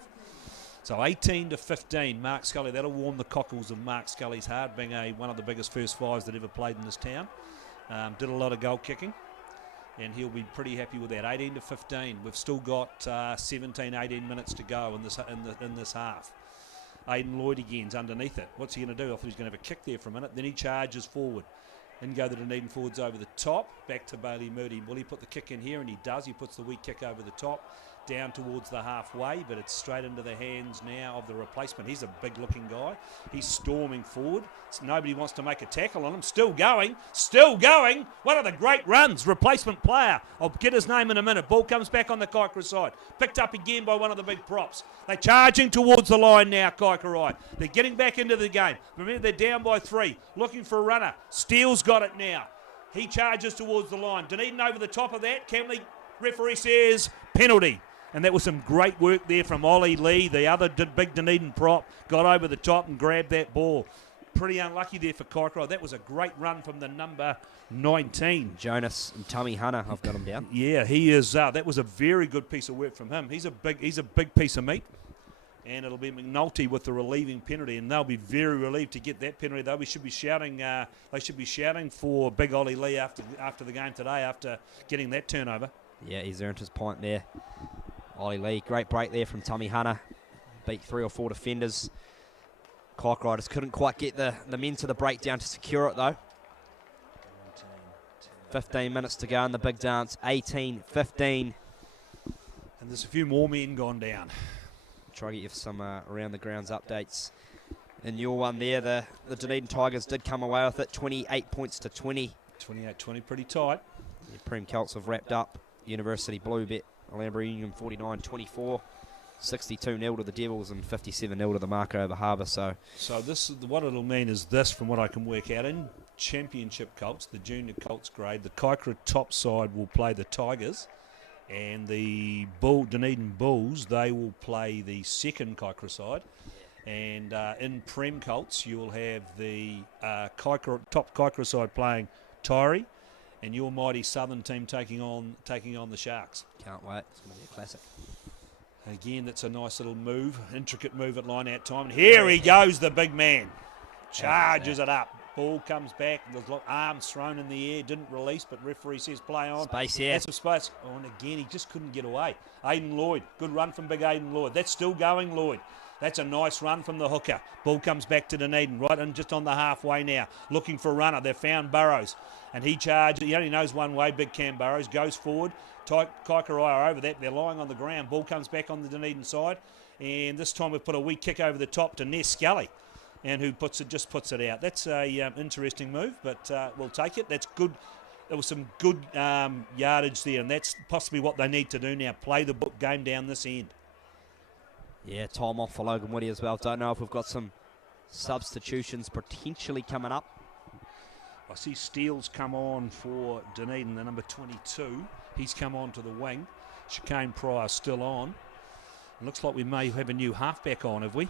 So 18-15, Mark Scully. That'll warm the cockles of Mark Scully's heart, being one of the biggest first fives that ever played in this town. Did a lot of goal kicking, and he'll be pretty happy with that. 18-15. We've still got 17-18 minutes to go in this half. Aidan Lloyd again's underneath it. What's he going to do? I thought he was going to have a kick there for a minute. Then he charges forward. Then go the Dunedin forwards over the top. Back to Bailey Moody. Will he put the kick in here? And he does. He puts the weak kick over the top. Down towards the halfway, but it's straight into the hands now of the replacement. He's a big-looking guy. He's storming forward. Nobody wants to make a tackle on him. Still going. One of the great runs. Replacement player. I'll get his name in a minute. Ball comes back on the Kaikoura side. Picked up again by one of the big props. They're charging towards the line now, Kaikorai. They're getting back into the game. Remember, they're down by 3. Looking for a runner. Steele's got it now. He charges towards the line. Dunedin over the top of that. Camley, referee says penalty. And that was some great work there from Ollie Lee, the other big Dunedin prop, got over the top and grabbed that ball. Pretty unlucky there for Kaikoura. That was a great run from the number 19. Jonas and Tommy Hunter, I've got him down. Yeah, he is. That was a very good piece of work from him. He's a big piece of meat. And it'll be McNulty with the relieving penalty, and they'll be very relieved to get that penalty. They should be shouting. They should be shouting for Big Ollie Lee after the game today, after getting that turnover. Yeah, he's earned his point there. Ollie Lee, great break there from Tommy Hunter. Beat 3 or 4 defenders. Kaikoura just couldn't quite get the men to the breakdown to secure it though. 15 minutes to go in the big dance. 18-15. And there's a few more men gone down. Try to get you some around the grounds updates. In your one there, the Dunedin Tigers did come away with it. 28 points to 20. 28-20, pretty tight. The Prem Celts have wrapped up. University Blue bet Alhambra Union 49-24, 62-0 to the Devils and 57-0 to the Marco over Harbour. So this is what it'll mean is this, from what I can work out, in Championship Colts, the junior Colts grade, the Kaikoura top side will play the Tigers, and the Dunedin Bulls, they will play the second Kaikoura side. And in Prem Colts, you will have the top Kaikoura side playing Tyree, and your mighty Southern team taking on the Sharks. Can't wait. It's going to be a classic. Again, that's a nice little move, intricate move at line out time. And here he goes, the big man. Charges it up. Ball comes back. There's arms thrown in the air. Didn't release, but referee says play on. Space here. That's a space. Oh, and again, he just couldn't get away. Aidan Lloyd. Good run from big Aidan Lloyd. That's still going, Lloyd. That's a nice run from the hooker. Ball comes back to Dunedin, right and just on the halfway now. Looking for a runner. They've found Burrows. And he charges. He only knows one way, big Cam Burrows. Goes forward. Kaikorai are over that. They're lying on the ground. Ball comes back on the Dunedin side. And this time we've put a wee kick over the top to Ness Scully. And who puts it out. That's a interesting move, but we'll take it. That's good. There was some good yardage there, and that's possibly what they need to do now. Play the book game down this end. Yeah, time off for Logan Woody as well. Don't know if we've got some substitutions potentially coming up. I see Steele's come on for Dunedin, the number 22. He's come on to the wing. Chicane Pryor still on. It looks like we may have a new halfback on, have we?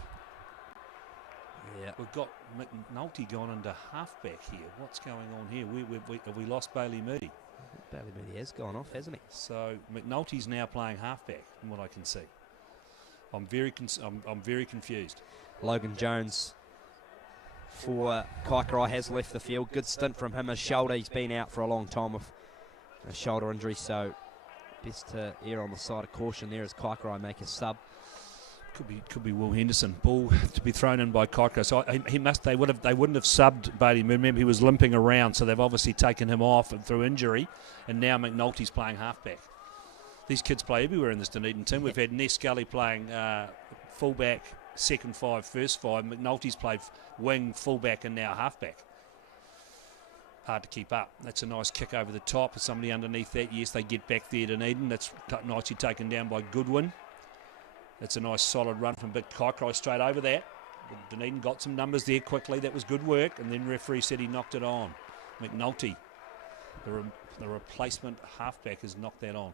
Yeah. We've got McNulty gone into halfback here. What's going on here? Have we lost Bailey Moody? Bailey Moody has gone off, hasn't he? So McNulty's now playing halfback, from what I can see. I'm very confused. Logan Jones for Kaikorai has left the field. Good stint from him. His shoulder, he's been out for a long time with a shoulder injury, so best to err on the side of caution there as Kaikorai make a sub. Could be Will Henderson. Ball to be thrown in by Kaikoura. So they wouldn't have subbed Bailey. Remember, he was limping around, so they've obviously taken him off through injury, and now McNulty's playing halfback. These kids play everywhere in this Dunedin team. We've had Ness Scully playing fullback, second five, first five. McNulty's played wing, fullback, and now halfback. Hard to keep up. That's a nice kick over the top. Somebody underneath that. Yes, they get back there, Dunedin. That's nicely taken down by Goodwin. That's a nice solid run from Big Kaikorai straight over that. Dunedin got some numbers there quickly. That was good work. And then referee said he knocked it on. McNulty, the replacement halfback, has knocked that on.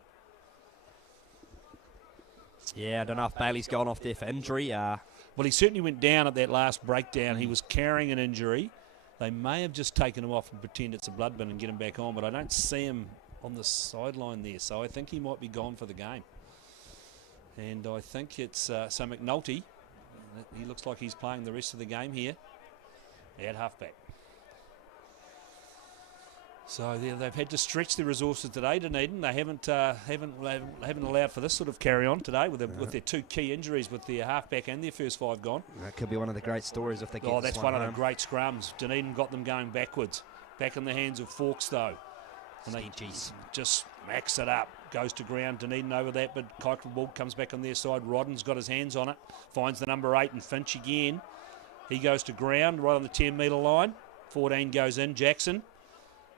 Yeah, I don't know if Bailey's gone off there for injury. Well, he certainly went down at that last breakdown. He was carrying an injury. They may have just taken him off and pretend it's a blood bin and get him back on, but I don't see him on the sideline there, so I think he might be gone for the game. And I think it's so McNulty, he looks like he's playing the rest of the game here at halfback. So they've had to stretch their resources today, Dunedin. They haven't allowed for this sort of carry on today with their two key injuries, with their halfback and their first five gone. That could be one of the great stories if they get that's one of the great scrums. Dunedin got them going backwards. Back in the hands of Forks, though. And they just smacks it up. Goes to ground. Dunedin over that, but Kaikoura ball comes back on their side. Rodden's got his hands on it. Finds the number 8 and Finch again. He goes to ground right on the 10-metre line. 14 goes in. Jackson.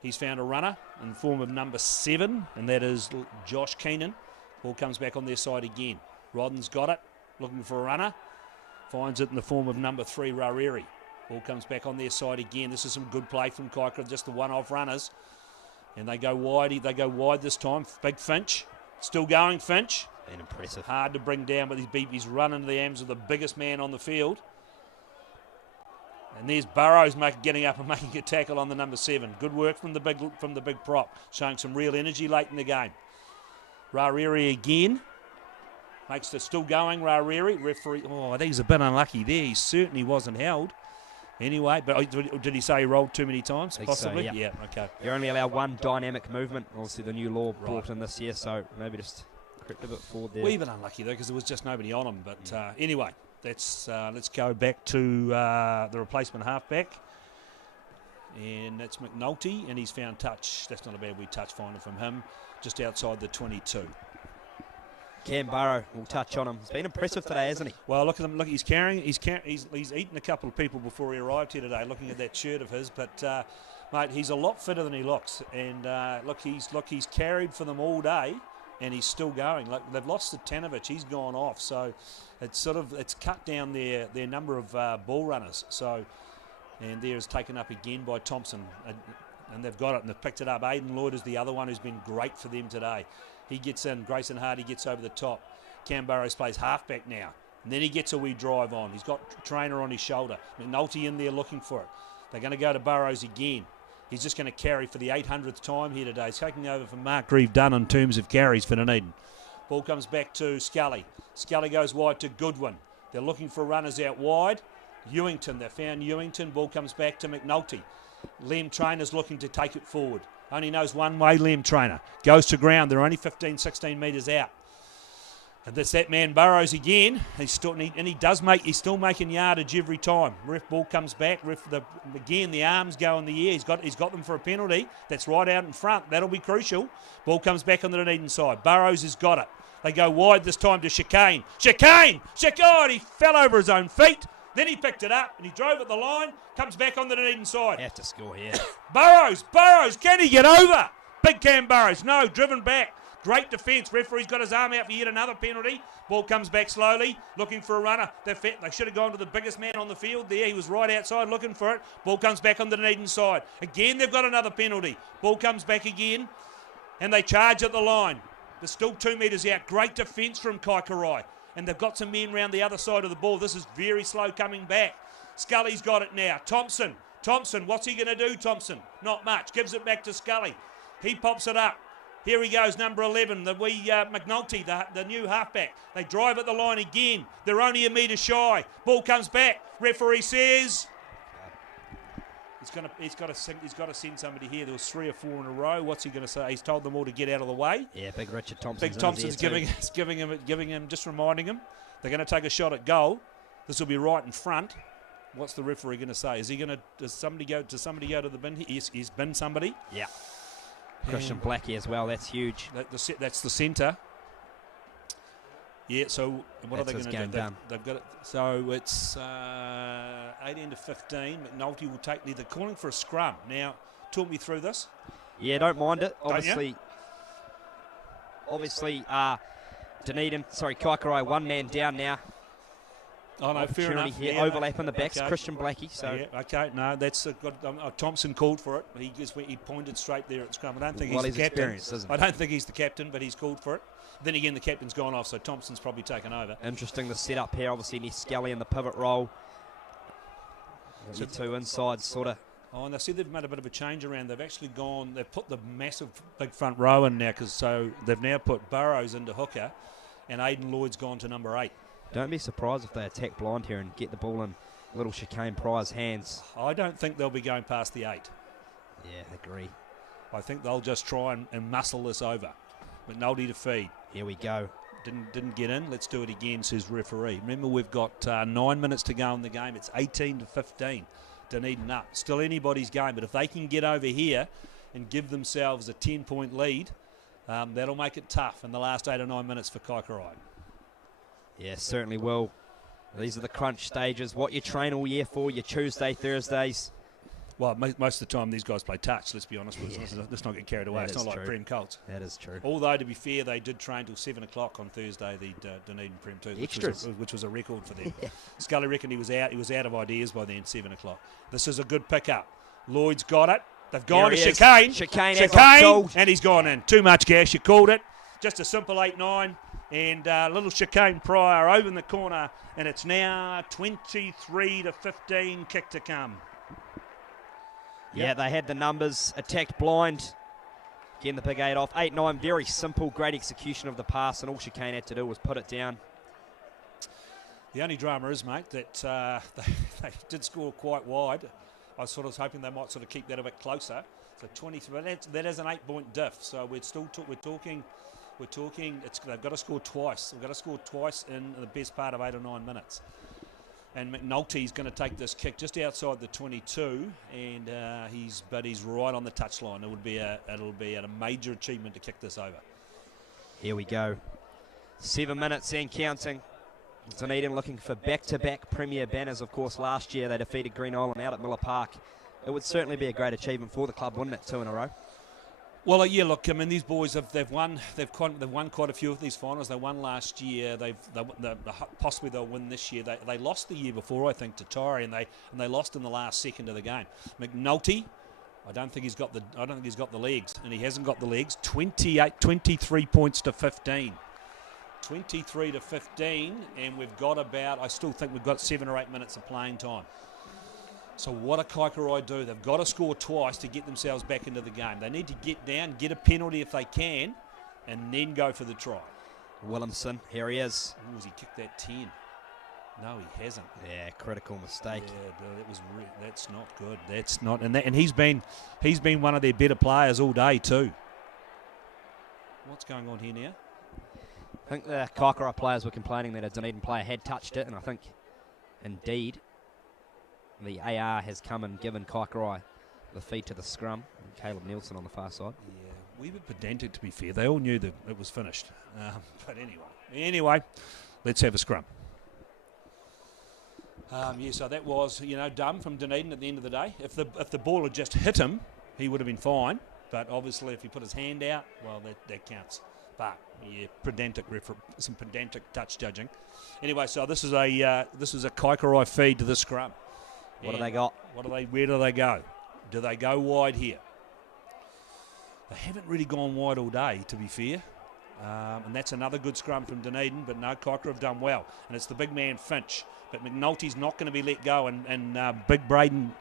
He's found a runner in the form of number 7, and that is Josh Keenan. Ball comes back on their side again. Rodden's got it, looking for a runner. Finds it in the form of number 3, Rareri. Ball comes back on their side again. This is some good play from Kaikoura, just the one-off runners. And they go wide. They go wide this time. Big Finch. Still going, Finch. Been impressive. Hard to bring down, but he's run into the arms of the biggest man on the field. And there's Burrows getting up and making a tackle on the number 7. Good work from the big prop, showing some real energy late in the game. Rareri again. Makes the still going, Rareri. Referee, I think he's a bit unlucky there. He certainly wasn't held. Anyway, but did he say he rolled too many times? Possibly? So, yeah, okay. You're only allowed one dynamic movement. Obviously, the new law brought in this year, so maybe just crept a bit forward there. Well, even unlucky, though, because there was just nobody on him. But anyway, let's go back to the replacement halfback. And that's McNulty, and he's found touch. That's not a bad wee touch finding from him, just outside the 22. Cam Barrow, we'll touch on him. He's been impressive today, hasn't he? Well, look at him. Look, he's eaten a couple of people before he arrived here today. Looking at that shirt of his, but mate, he's a lot fitter than he looks. And he's carried for them all day, and he's still going. Like, they've lost to Tanovich, he's gone off. So it's cut down their number of ball runners. So, and there is taken up again by Thompson, and they've got it and they've picked it up. Aidan Lloyd is the other one who's been great for them today. He gets in. Grayson Hardy gets over the top. Cam Burrows plays halfback now. And then he gets a wee drive on. He's got Trainer on his shoulder. McNulty in there looking for it. They're going to go to Burrows again. He's just going to carry for the 800th time here today. He's taking over from Mark Grieve-Dunn in terms of carries for Dunedin. Ball comes back to Scully. Scully goes wide to Goodwin. They're looking for runners out wide. Ewington, they found Ewington. Ball comes back to McNulty. Liam Trainer's looking to take it forward. Only knows one way, Liam Trainer. Goes to ground. They're only 15, 16 metres out. And that's that man Burrows again. He's still making yardage every time. Ref ball comes back. Again, the arms go in the air. He's got them for a penalty. That's right out in front. That'll be crucial. Ball comes back on the Dunedin side. Burrows has got it. They go wide this time to Chicane. Chicane! He fell over his own feet. Then he picked it up and he drove at the line, comes back on the Dunedin side. Have to score here. Burrows, can he get over? Big Cam Burrows, no, driven back. Great defence. Referee's got his arm out for yet another penalty. Ball comes back slowly, looking for a runner. They should have gone to the biggest man on the field there. He was right outside looking for it. Ball comes back on the Dunedin side. Again, they've got another penalty. Ball comes back again, and they charge at the line. They're still 2 metres out. Great defence from Kaikorai. And they've got some men around the other side of the ball. This is very slow coming back. Scully's got it now. Thompson, what's he going to do, Thompson? Not much. Gives it back to Scully. He pops it up. Here he goes, number 11, the wee McNulty, the new halfback. They drive at the line again. They're only a metre shy. Ball comes back. Referee says he's got to send somebody here. There was 3 or 4 in a row. What's he going to say? He's told them all to get out of the way. Yeah, big Richard Thompson. Big Thompson's giving him, just reminding him. They're going to take a shot at goal. This will be right in front. What's the referee going to say? Does somebody go to the bin? He's bin somebody. Yeah. Christian Blackie as well. That's huge. That's the centre. Yeah, so what are they going to do? Done. They've got it. So it's 18 to 15. McNulty will take they're calling for a scrum. Now, talk me through this. Yeah, don't mind it. Don't you? Obviously, Kaikorai 1 man down now. Oh, no, fair enough. Here, yeah, overlap in the backs, okay. Christian Blackie. So yeah, okay, no, that's a good. Thompson called for it. He pointed straight there at the scrum. I don't think he's the captain. Experienced, isn't he? I don't think he's the captain, but he's called for it. Then again, the captain's gone off, so Thompson's probably taken over. Interesting the setup here. Obviously, Skelly in the pivot role. So two inside, sort of. Oh, and they said they've made a bit of a change around. They've actually they've put the massive big front row in now, so they've now put Burrows into hooker, and Aidan Lloyd's gone to number 8. Don't be surprised if they attack blind here and get the ball in little Chicane Pryor's hands. I don't think they'll be going past the 8. Yeah, agree. I think they'll just try and muscle this over. McNulty to feed. Here we go. Didn't get in. Let's do it again, says referee. Remember, we've got 9 minutes to go in the game. It's 18 to 15. Dunedin up. Still anybody's game, but if they can get over here and give themselves a 10-point lead, that'll make it tough in the last 8 or 9 minutes for Kaikorai. Yeah, certainly will. These are the crunch stages. What you train all year for, your Tuesday, Thursdays. Well, most of the time these guys play touch, let's be honest with us. Let's not get carried away. It's not like Prem Colts. That is true. Although, to be fair, they did train till 7 o'clock on Thursday, the Dunedin Prem 2, which was a record for them. Scully reckoned he was out of ideas by then, 7 o'clock. This is a good pickup. Lloyd's got it. They've gone to Chicane. Chicane, and he's gone in. Too much gas, you called it. Just a simple 8-9. And little Chicane Pryor over in the corner, and it's now 23 to 15, kick to come. Yeah, they had the numbers, attacked blind, getting the big 8 off. 8-9, very simple, great execution of the pass, and all Chicane had to do was put it down. The only drama is, mate, that they did score quite wide. I was hoping they might keep that a bit closer. So 23, that is an 8-point diff. So we're talking. They've got to score twice. We've got to score twice in the best part of 8 or 9 minutes. And McNulty's going to take this kick just outside the 22, and he's right on the touchline. It'll be a major achievement to kick this over. Here we go. 7 minutes and counting. Dunedin looking for back-to-back Premier banners. Of course, last year they defeated Green Island out at Miller Park. It would certainly be a great achievement for the club, wouldn't it? 2 in a row. Well, yeah. Look, I mean, these boys they've won quite a few of these finals. They won last year. Possibly they'll win this year. They lost the year before, I think, to Tyree, and they lost in the last second of the game. McNulty, I don't think he's got the legs, and he hasn't got the legs. 23 points to 15. 23 to 15, and I still think we've got 7 or 8 minutes of playing time. So what do Kaikorai do? They've got to score twice to get themselves back into the game. They need to get down, get a penalty if they can, and then go for the try. Williamson, here he is. Ooh, has he kicked that 10? No, he hasn't. Yeah, critical mistake. Yeah, that's not good. That's not, and he's been one of their better players all day too. What's going on here now? I think the Kaikorai players were complaining that a Dunedin player had touched it, and I think, indeed, the AR has come and given Kaikorai the feed to the scrum. And Caleb Nielsen on the far side. Yeah, we were pedantic, to be fair. They all knew that it was finished. But anyway, let's have a scrum. So that was, dumb from Dunedin at the end of the day. If the ball had just hit him, he would have been fine. But obviously, if he put his hand out, well, that counts. But yeah, some pedantic touch judging. Anyway, so this is a Kaikorai feed to the scrum. What do they got? Where do they go? Do they go wide here? They haven't really gone wide all day, to be fair. And that's another good scrum from Dunedin, but no, Kaikoura have done well. And it's the big man Finch. But McNulty's not going to be let go, and big Braden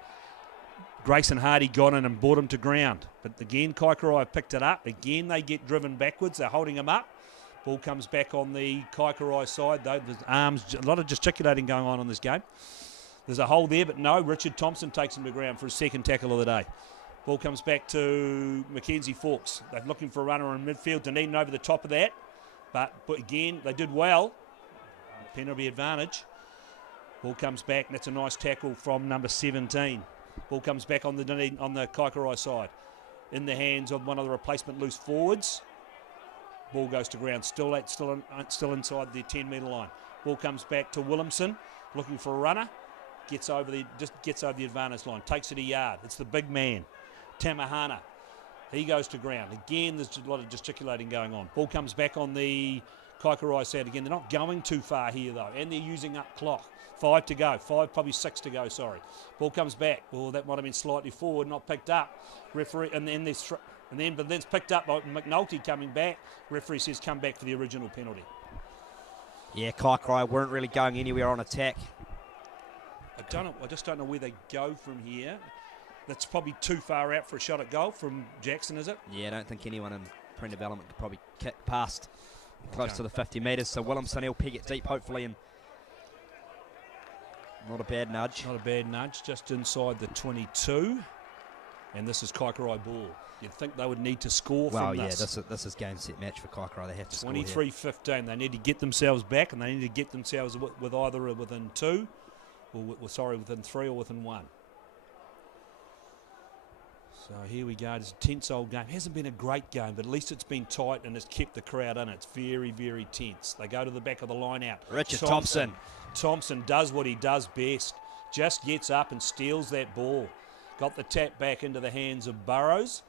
Grayson Hardy got in and brought him to ground. But again, Kaikoura have picked it up. Again, they get driven backwards. They're holding him up. Ball comes back on the Kaikorai side, though. There's arms, a lot of gesticulating going on in this game. There's a hole there, but no, Richard Thompson takes him to ground for his second tackle of the day. Ball comes back to Mackenzie Fawkes. They're looking for a runner in midfield. Dunedin over the top of that. But again, they did well. Penalty advantage. Ball comes back, and that's a nice tackle from number 17. Ball comes back on the Kaikorai side. In the hands of one of the replacement loose forwards. Ball goes to ground, still inside the 10-metre line. Ball comes back to Williamson, looking for a runner. Gets over the advantage line, takes it a yard. It's the big man, Tamahana. He goes to ground. Again, there's a lot of gesticulating going on. Ball comes back on the Kaikorai side again. They're not going too far here, though, and they're using up clock. 5 to go. 5, probably 6 to go, sorry. Ball comes back. Oh, that might have been slightly forward, not picked up. Referee, but then it's picked up by McNulty coming back. Referee says come back for the original penalty. Yeah, Kaikorai weren't really going anywhere on attack. I just don't know where they go from here. That's probably too far out for a shot at goal from Jackson, is it? Yeah, I don't think anyone in pre-development could probably kick past close to the 50 metres. So Williamson, he'll peg it deep, hopefully, and not a bad nudge. Not a bad nudge, just inside the 22. And this is Kaikorai ball. You'd think they would need to score from this. Well, yeah, this is game, set, match for Kaikorai. They have to score 23-15. They need to get themselves back, and they need to get themselves with either within 2, or within 3 or within 1. So here we go. It's a tense old game. It hasn't been a great game, but at least it's been tight and it's kept the crowd in. It's very, very tense. They go to the back of the line out. Richard Thompson. Thompson does what he does best. Just gets up and steals that ball. Got the tap back into the hands of Burrows.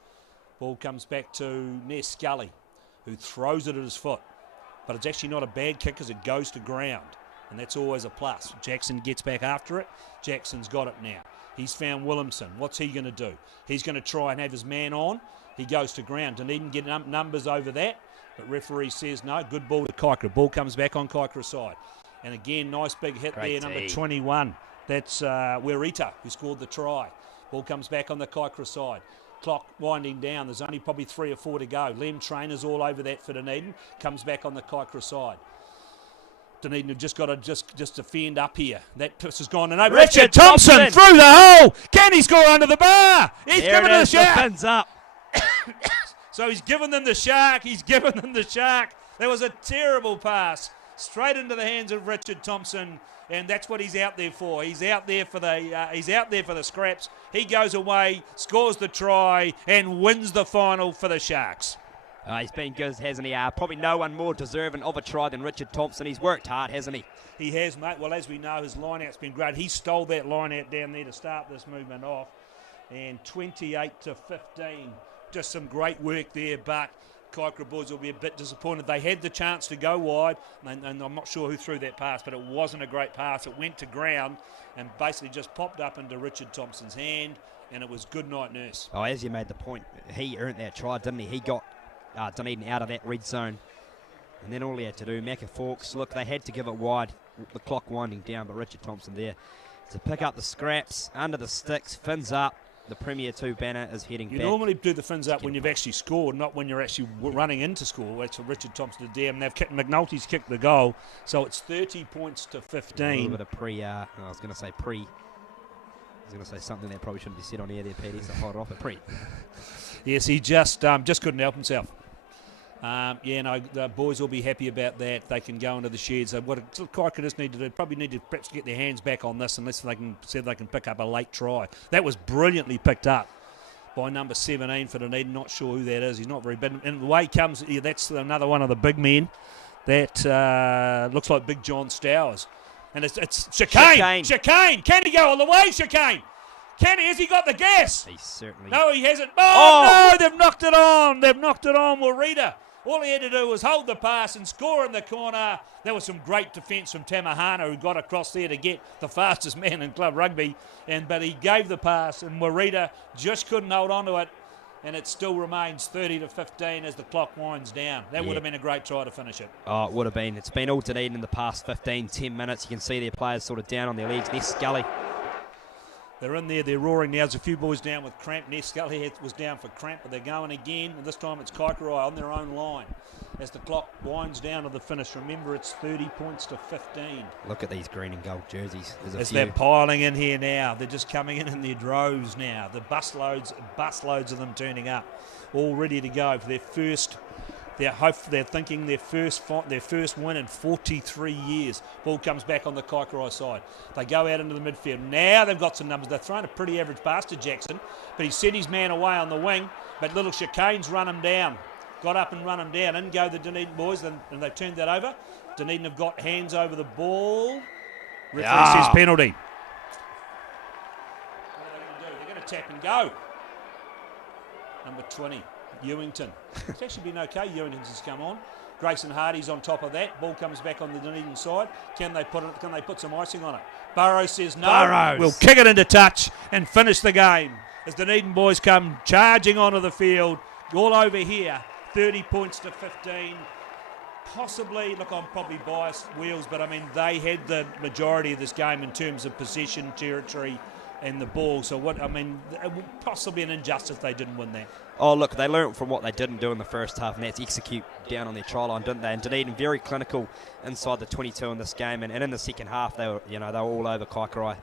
Ball comes back to Ness Scully, who throws it at his foot. But it's actually not a bad kick because it goes to ground. And that's always a plus. Jackson gets back after it. Jackson's got it now. He's found Williamson. What's he going to do? He's going to try and have his man on. He goes to ground. Dunedin get numbers over that. But referee says no. Good ball to Kaikoura. Ball comes back on Kaikoura side. And again, nice big hit there, number 21. That's Werita, who scored the try. Ball comes back on the Kaikoura side. Clock winding down. There's only probably 3 or 4 to go. Lem Trainer's all over that for Dunedin. Comes back on the Kaikoura side. Dunedin have just got to just defend up here. That puss has gone and over. Richard Thompson through the hole. Can he score under the bar? He's given it a shark. The fins up. So he's given them the shark. That was a terrible pass straight into the hands of Richard Thompson, and that's what he's out there for. He's out there for the scraps. He goes away, scores the try, and wins the final for the Sharks. He's been good, hasn't he? Probably no one more deserving of a try than Richard Thompson. He's worked hard, hasn't he? He has, mate. Well, as we know, his line-out's been great. He stole that line-out down there to start this movement off. And 28-15. Just some great work there, but Kaikoura boys will be a bit disappointed. They had the chance to go wide, and I'm not sure who threw that pass, but it wasn't a great pass. It went to ground and basically just popped up into Richard Thompson's hand, and it was good night, Nurse. Oh, as you made the point, he earned that try, didn't he? He got Dunedin out of that red zone. And then all he had to do, Macca Forks, look, they had to give it wide, the clock winding down, but Richard Thompson there to pick up the scraps, under the sticks, fins up. The Premier 2 banner is heading back. You normally do the fins up when you've actually scored, not when you're actually running in to score. That's what Richard Thompson did there, and McNulty's kicked the goal, so it's 30 points to 15. A little bit of I was going to say something that probably shouldn't be said on air there, Petey, so hold it off at pre. Yes, he just couldn't help himself. The boys will be happy about that. They can go into the sheds. What Kaikoura just need to do, probably need to perhaps get their hands back on this unless they can pick up a late try. That was brilliantly picked up by number 17 for Dunedin. Not sure who that is. He's not very big. And the way he comes, that's another one of the big men. That looks like Big John Stowers. And it's Chicane. Chicane. Can he go all the way, Chicane? Has he got the gas? He certainly. No, he hasn't. Oh, no, they've knocked it on. Werita. All he had to do was hold the pass and score in the corner. There was some great defence from Tamahana, who got across there to get the fastest man in club rugby. But he gave the pass, and Werita just couldn't hold on to it. And it still remains 30-15 as the clock winds down. That would have been a great try to finish it. Oh, it would have been. It's been all Dunedin in the past 10 minutes. You can see their players sort of down on their legs. Ness Scully. They're in there, they're roaring now. There's a few boys down with cramp. Ness Scully was down for cramp, but they're going again. And this time it's Kaikorai on their own line. As the clock winds down to the finish, remember it's 30 points to 15. Look at these green and gold jerseys. As they're piling in here now. They're just coming in their droves now. The busloads of them turning up, all ready to go for their first. They're thinking their first win in 43 years. Ball comes back on the Kaikorai side. They go out into the midfield. Now they've got some numbers. They're throwing a pretty average pass to Jackson, but he sent his man away on the wing, but little Chicane's run him down. got up and run them down. In go the Dunedin boys, and they've turned that over. Dunedin have got hands over the ball. Referee says penalty. What are they going to do? They're going to tap and go. Number 20, Ewington. It's actually been okay. Ewington's has come on. Grayson Hardy's on top of that. Ball comes back on the Dunedin side. Can they put some icing on it? Burrow says no. Burrows. We'll kick it into touch and finish the game as the Dunedin boys come charging onto the field. All over here, 30 points to 15. Possibly, look, I'm probably biased, Wheels, but I mean, they had the majority of this game in terms of possession, territory, and the ball. So possibly an injustice they didn't win that. Oh, look, they learnt from what they didn't do in the first half, and that's execute down on their try line, didn't they? And Dunedin very clinical inside the 22 in this game, and in the second half, they were all over Kaikorai.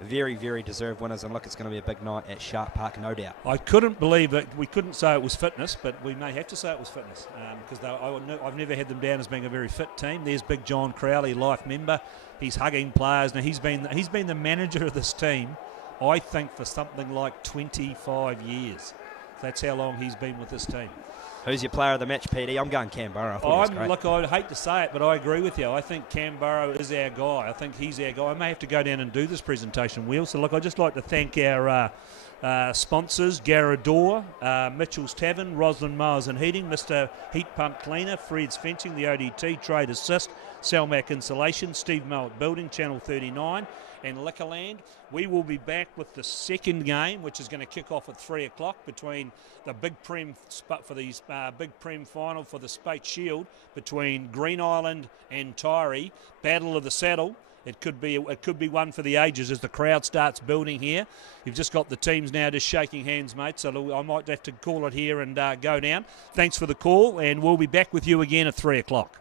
Very, very deserved winners, and look, it's going to be a big night at Shark Park, no doubt. I couldn't believe that we couldn't say it was fitness, but we may have to say it was fitness because I've never had them down as being a very fit team. There's Big John Crowley, life member. He's hugging players. Now he's been the manager of this team, I think, for something like 25 years. That's how long he's been with this team. Who's your player of the match, PD? I'm going Cam Barr. Look, I hate to say it, but I agree with you. I think Cam Barrow is our guy. I think he's our guy. I may have to go down and do this presentation, Will. So, look, I'd just like to thank our sponsors, Garador, Mitchell's Tavern, Roslyn Mowers and Heating, Mr. Heat Pump Cleaner, Fred's Fencing, the ODT, Trade Assist, Selmac Insulation, Steve Mowat Building, Channel 39, and Liquorland. We will be back with the second game, which is going to kick off at 3 o'clock between the Big Prem for the Big Prem final for the Spate Shield between Green Island and Tyree. Battle of the Saddle. It could be one for the ages as the crowd starts building here. You've just got the teams now just shaking hands, mate. So I might have to call it here and go down. Thanks for the call, and we'll be back with you again at 3 o'clock.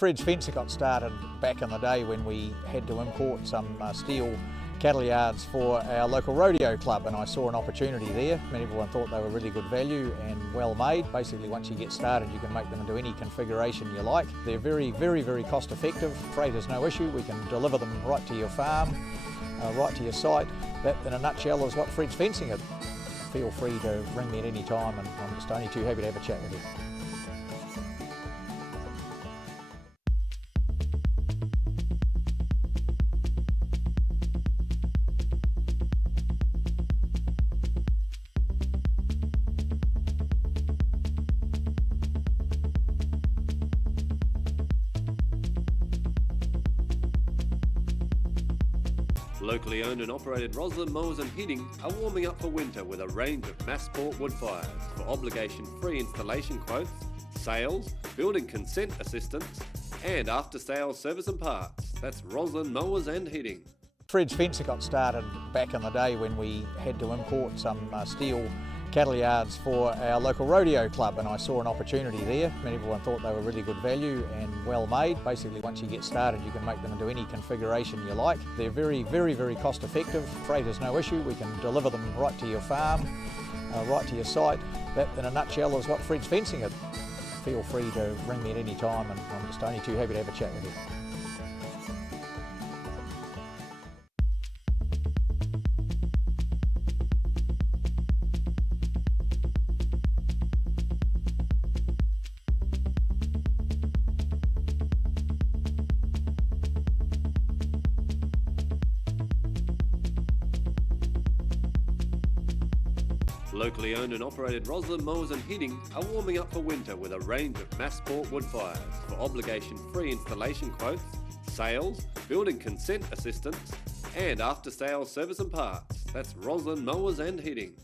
Fridge Fencer got started back in the day when we had to import some steel cattle yards for our local rodeo club, and I saw an opportunity there. Everyone thought they were really good value and well made. Basically, once you get started, you can make them into any configuration you like. They're very, very, very cost effective. Freight is no issue. We can deliver them right to your farm, right to your site. That, in a nutshell, is what Fridge Fencing is. Feel free to ring me at any time, and I'm just only too happy to have a chat with you. Locally owned and operated Roslyn Mowers and Heating are warming up for winter with a range of Massport wood fires. For obligation-free installation quotes, sales, building consent assistance, and after-sales service and parts. That's Roslyn Mowers and Heating. Fridge Fencer got started back in the day when we had to import some steel cattle yards for our local rodeo club, and I saw an opportunity there. Everyone thought they were really good value and well made. Basically, once you get started, you can make them into any configuration you like. They're very, very, very cost effective. Freight is no issue. We can deliver them right to your farm, right to your site. That, in a nutshell, is what Fridge Fencing is. Feel free to ring me at any time, and I'm just only too happy to have a chat with you. Locally owned and operated Roslyn Mowers and Heating are warming up for winter with a range of Massport wood fires. For obligation-free installation quotes, sales, building consent assistance, and after-sales service and parts. That's Roslyn Mowers and Heating.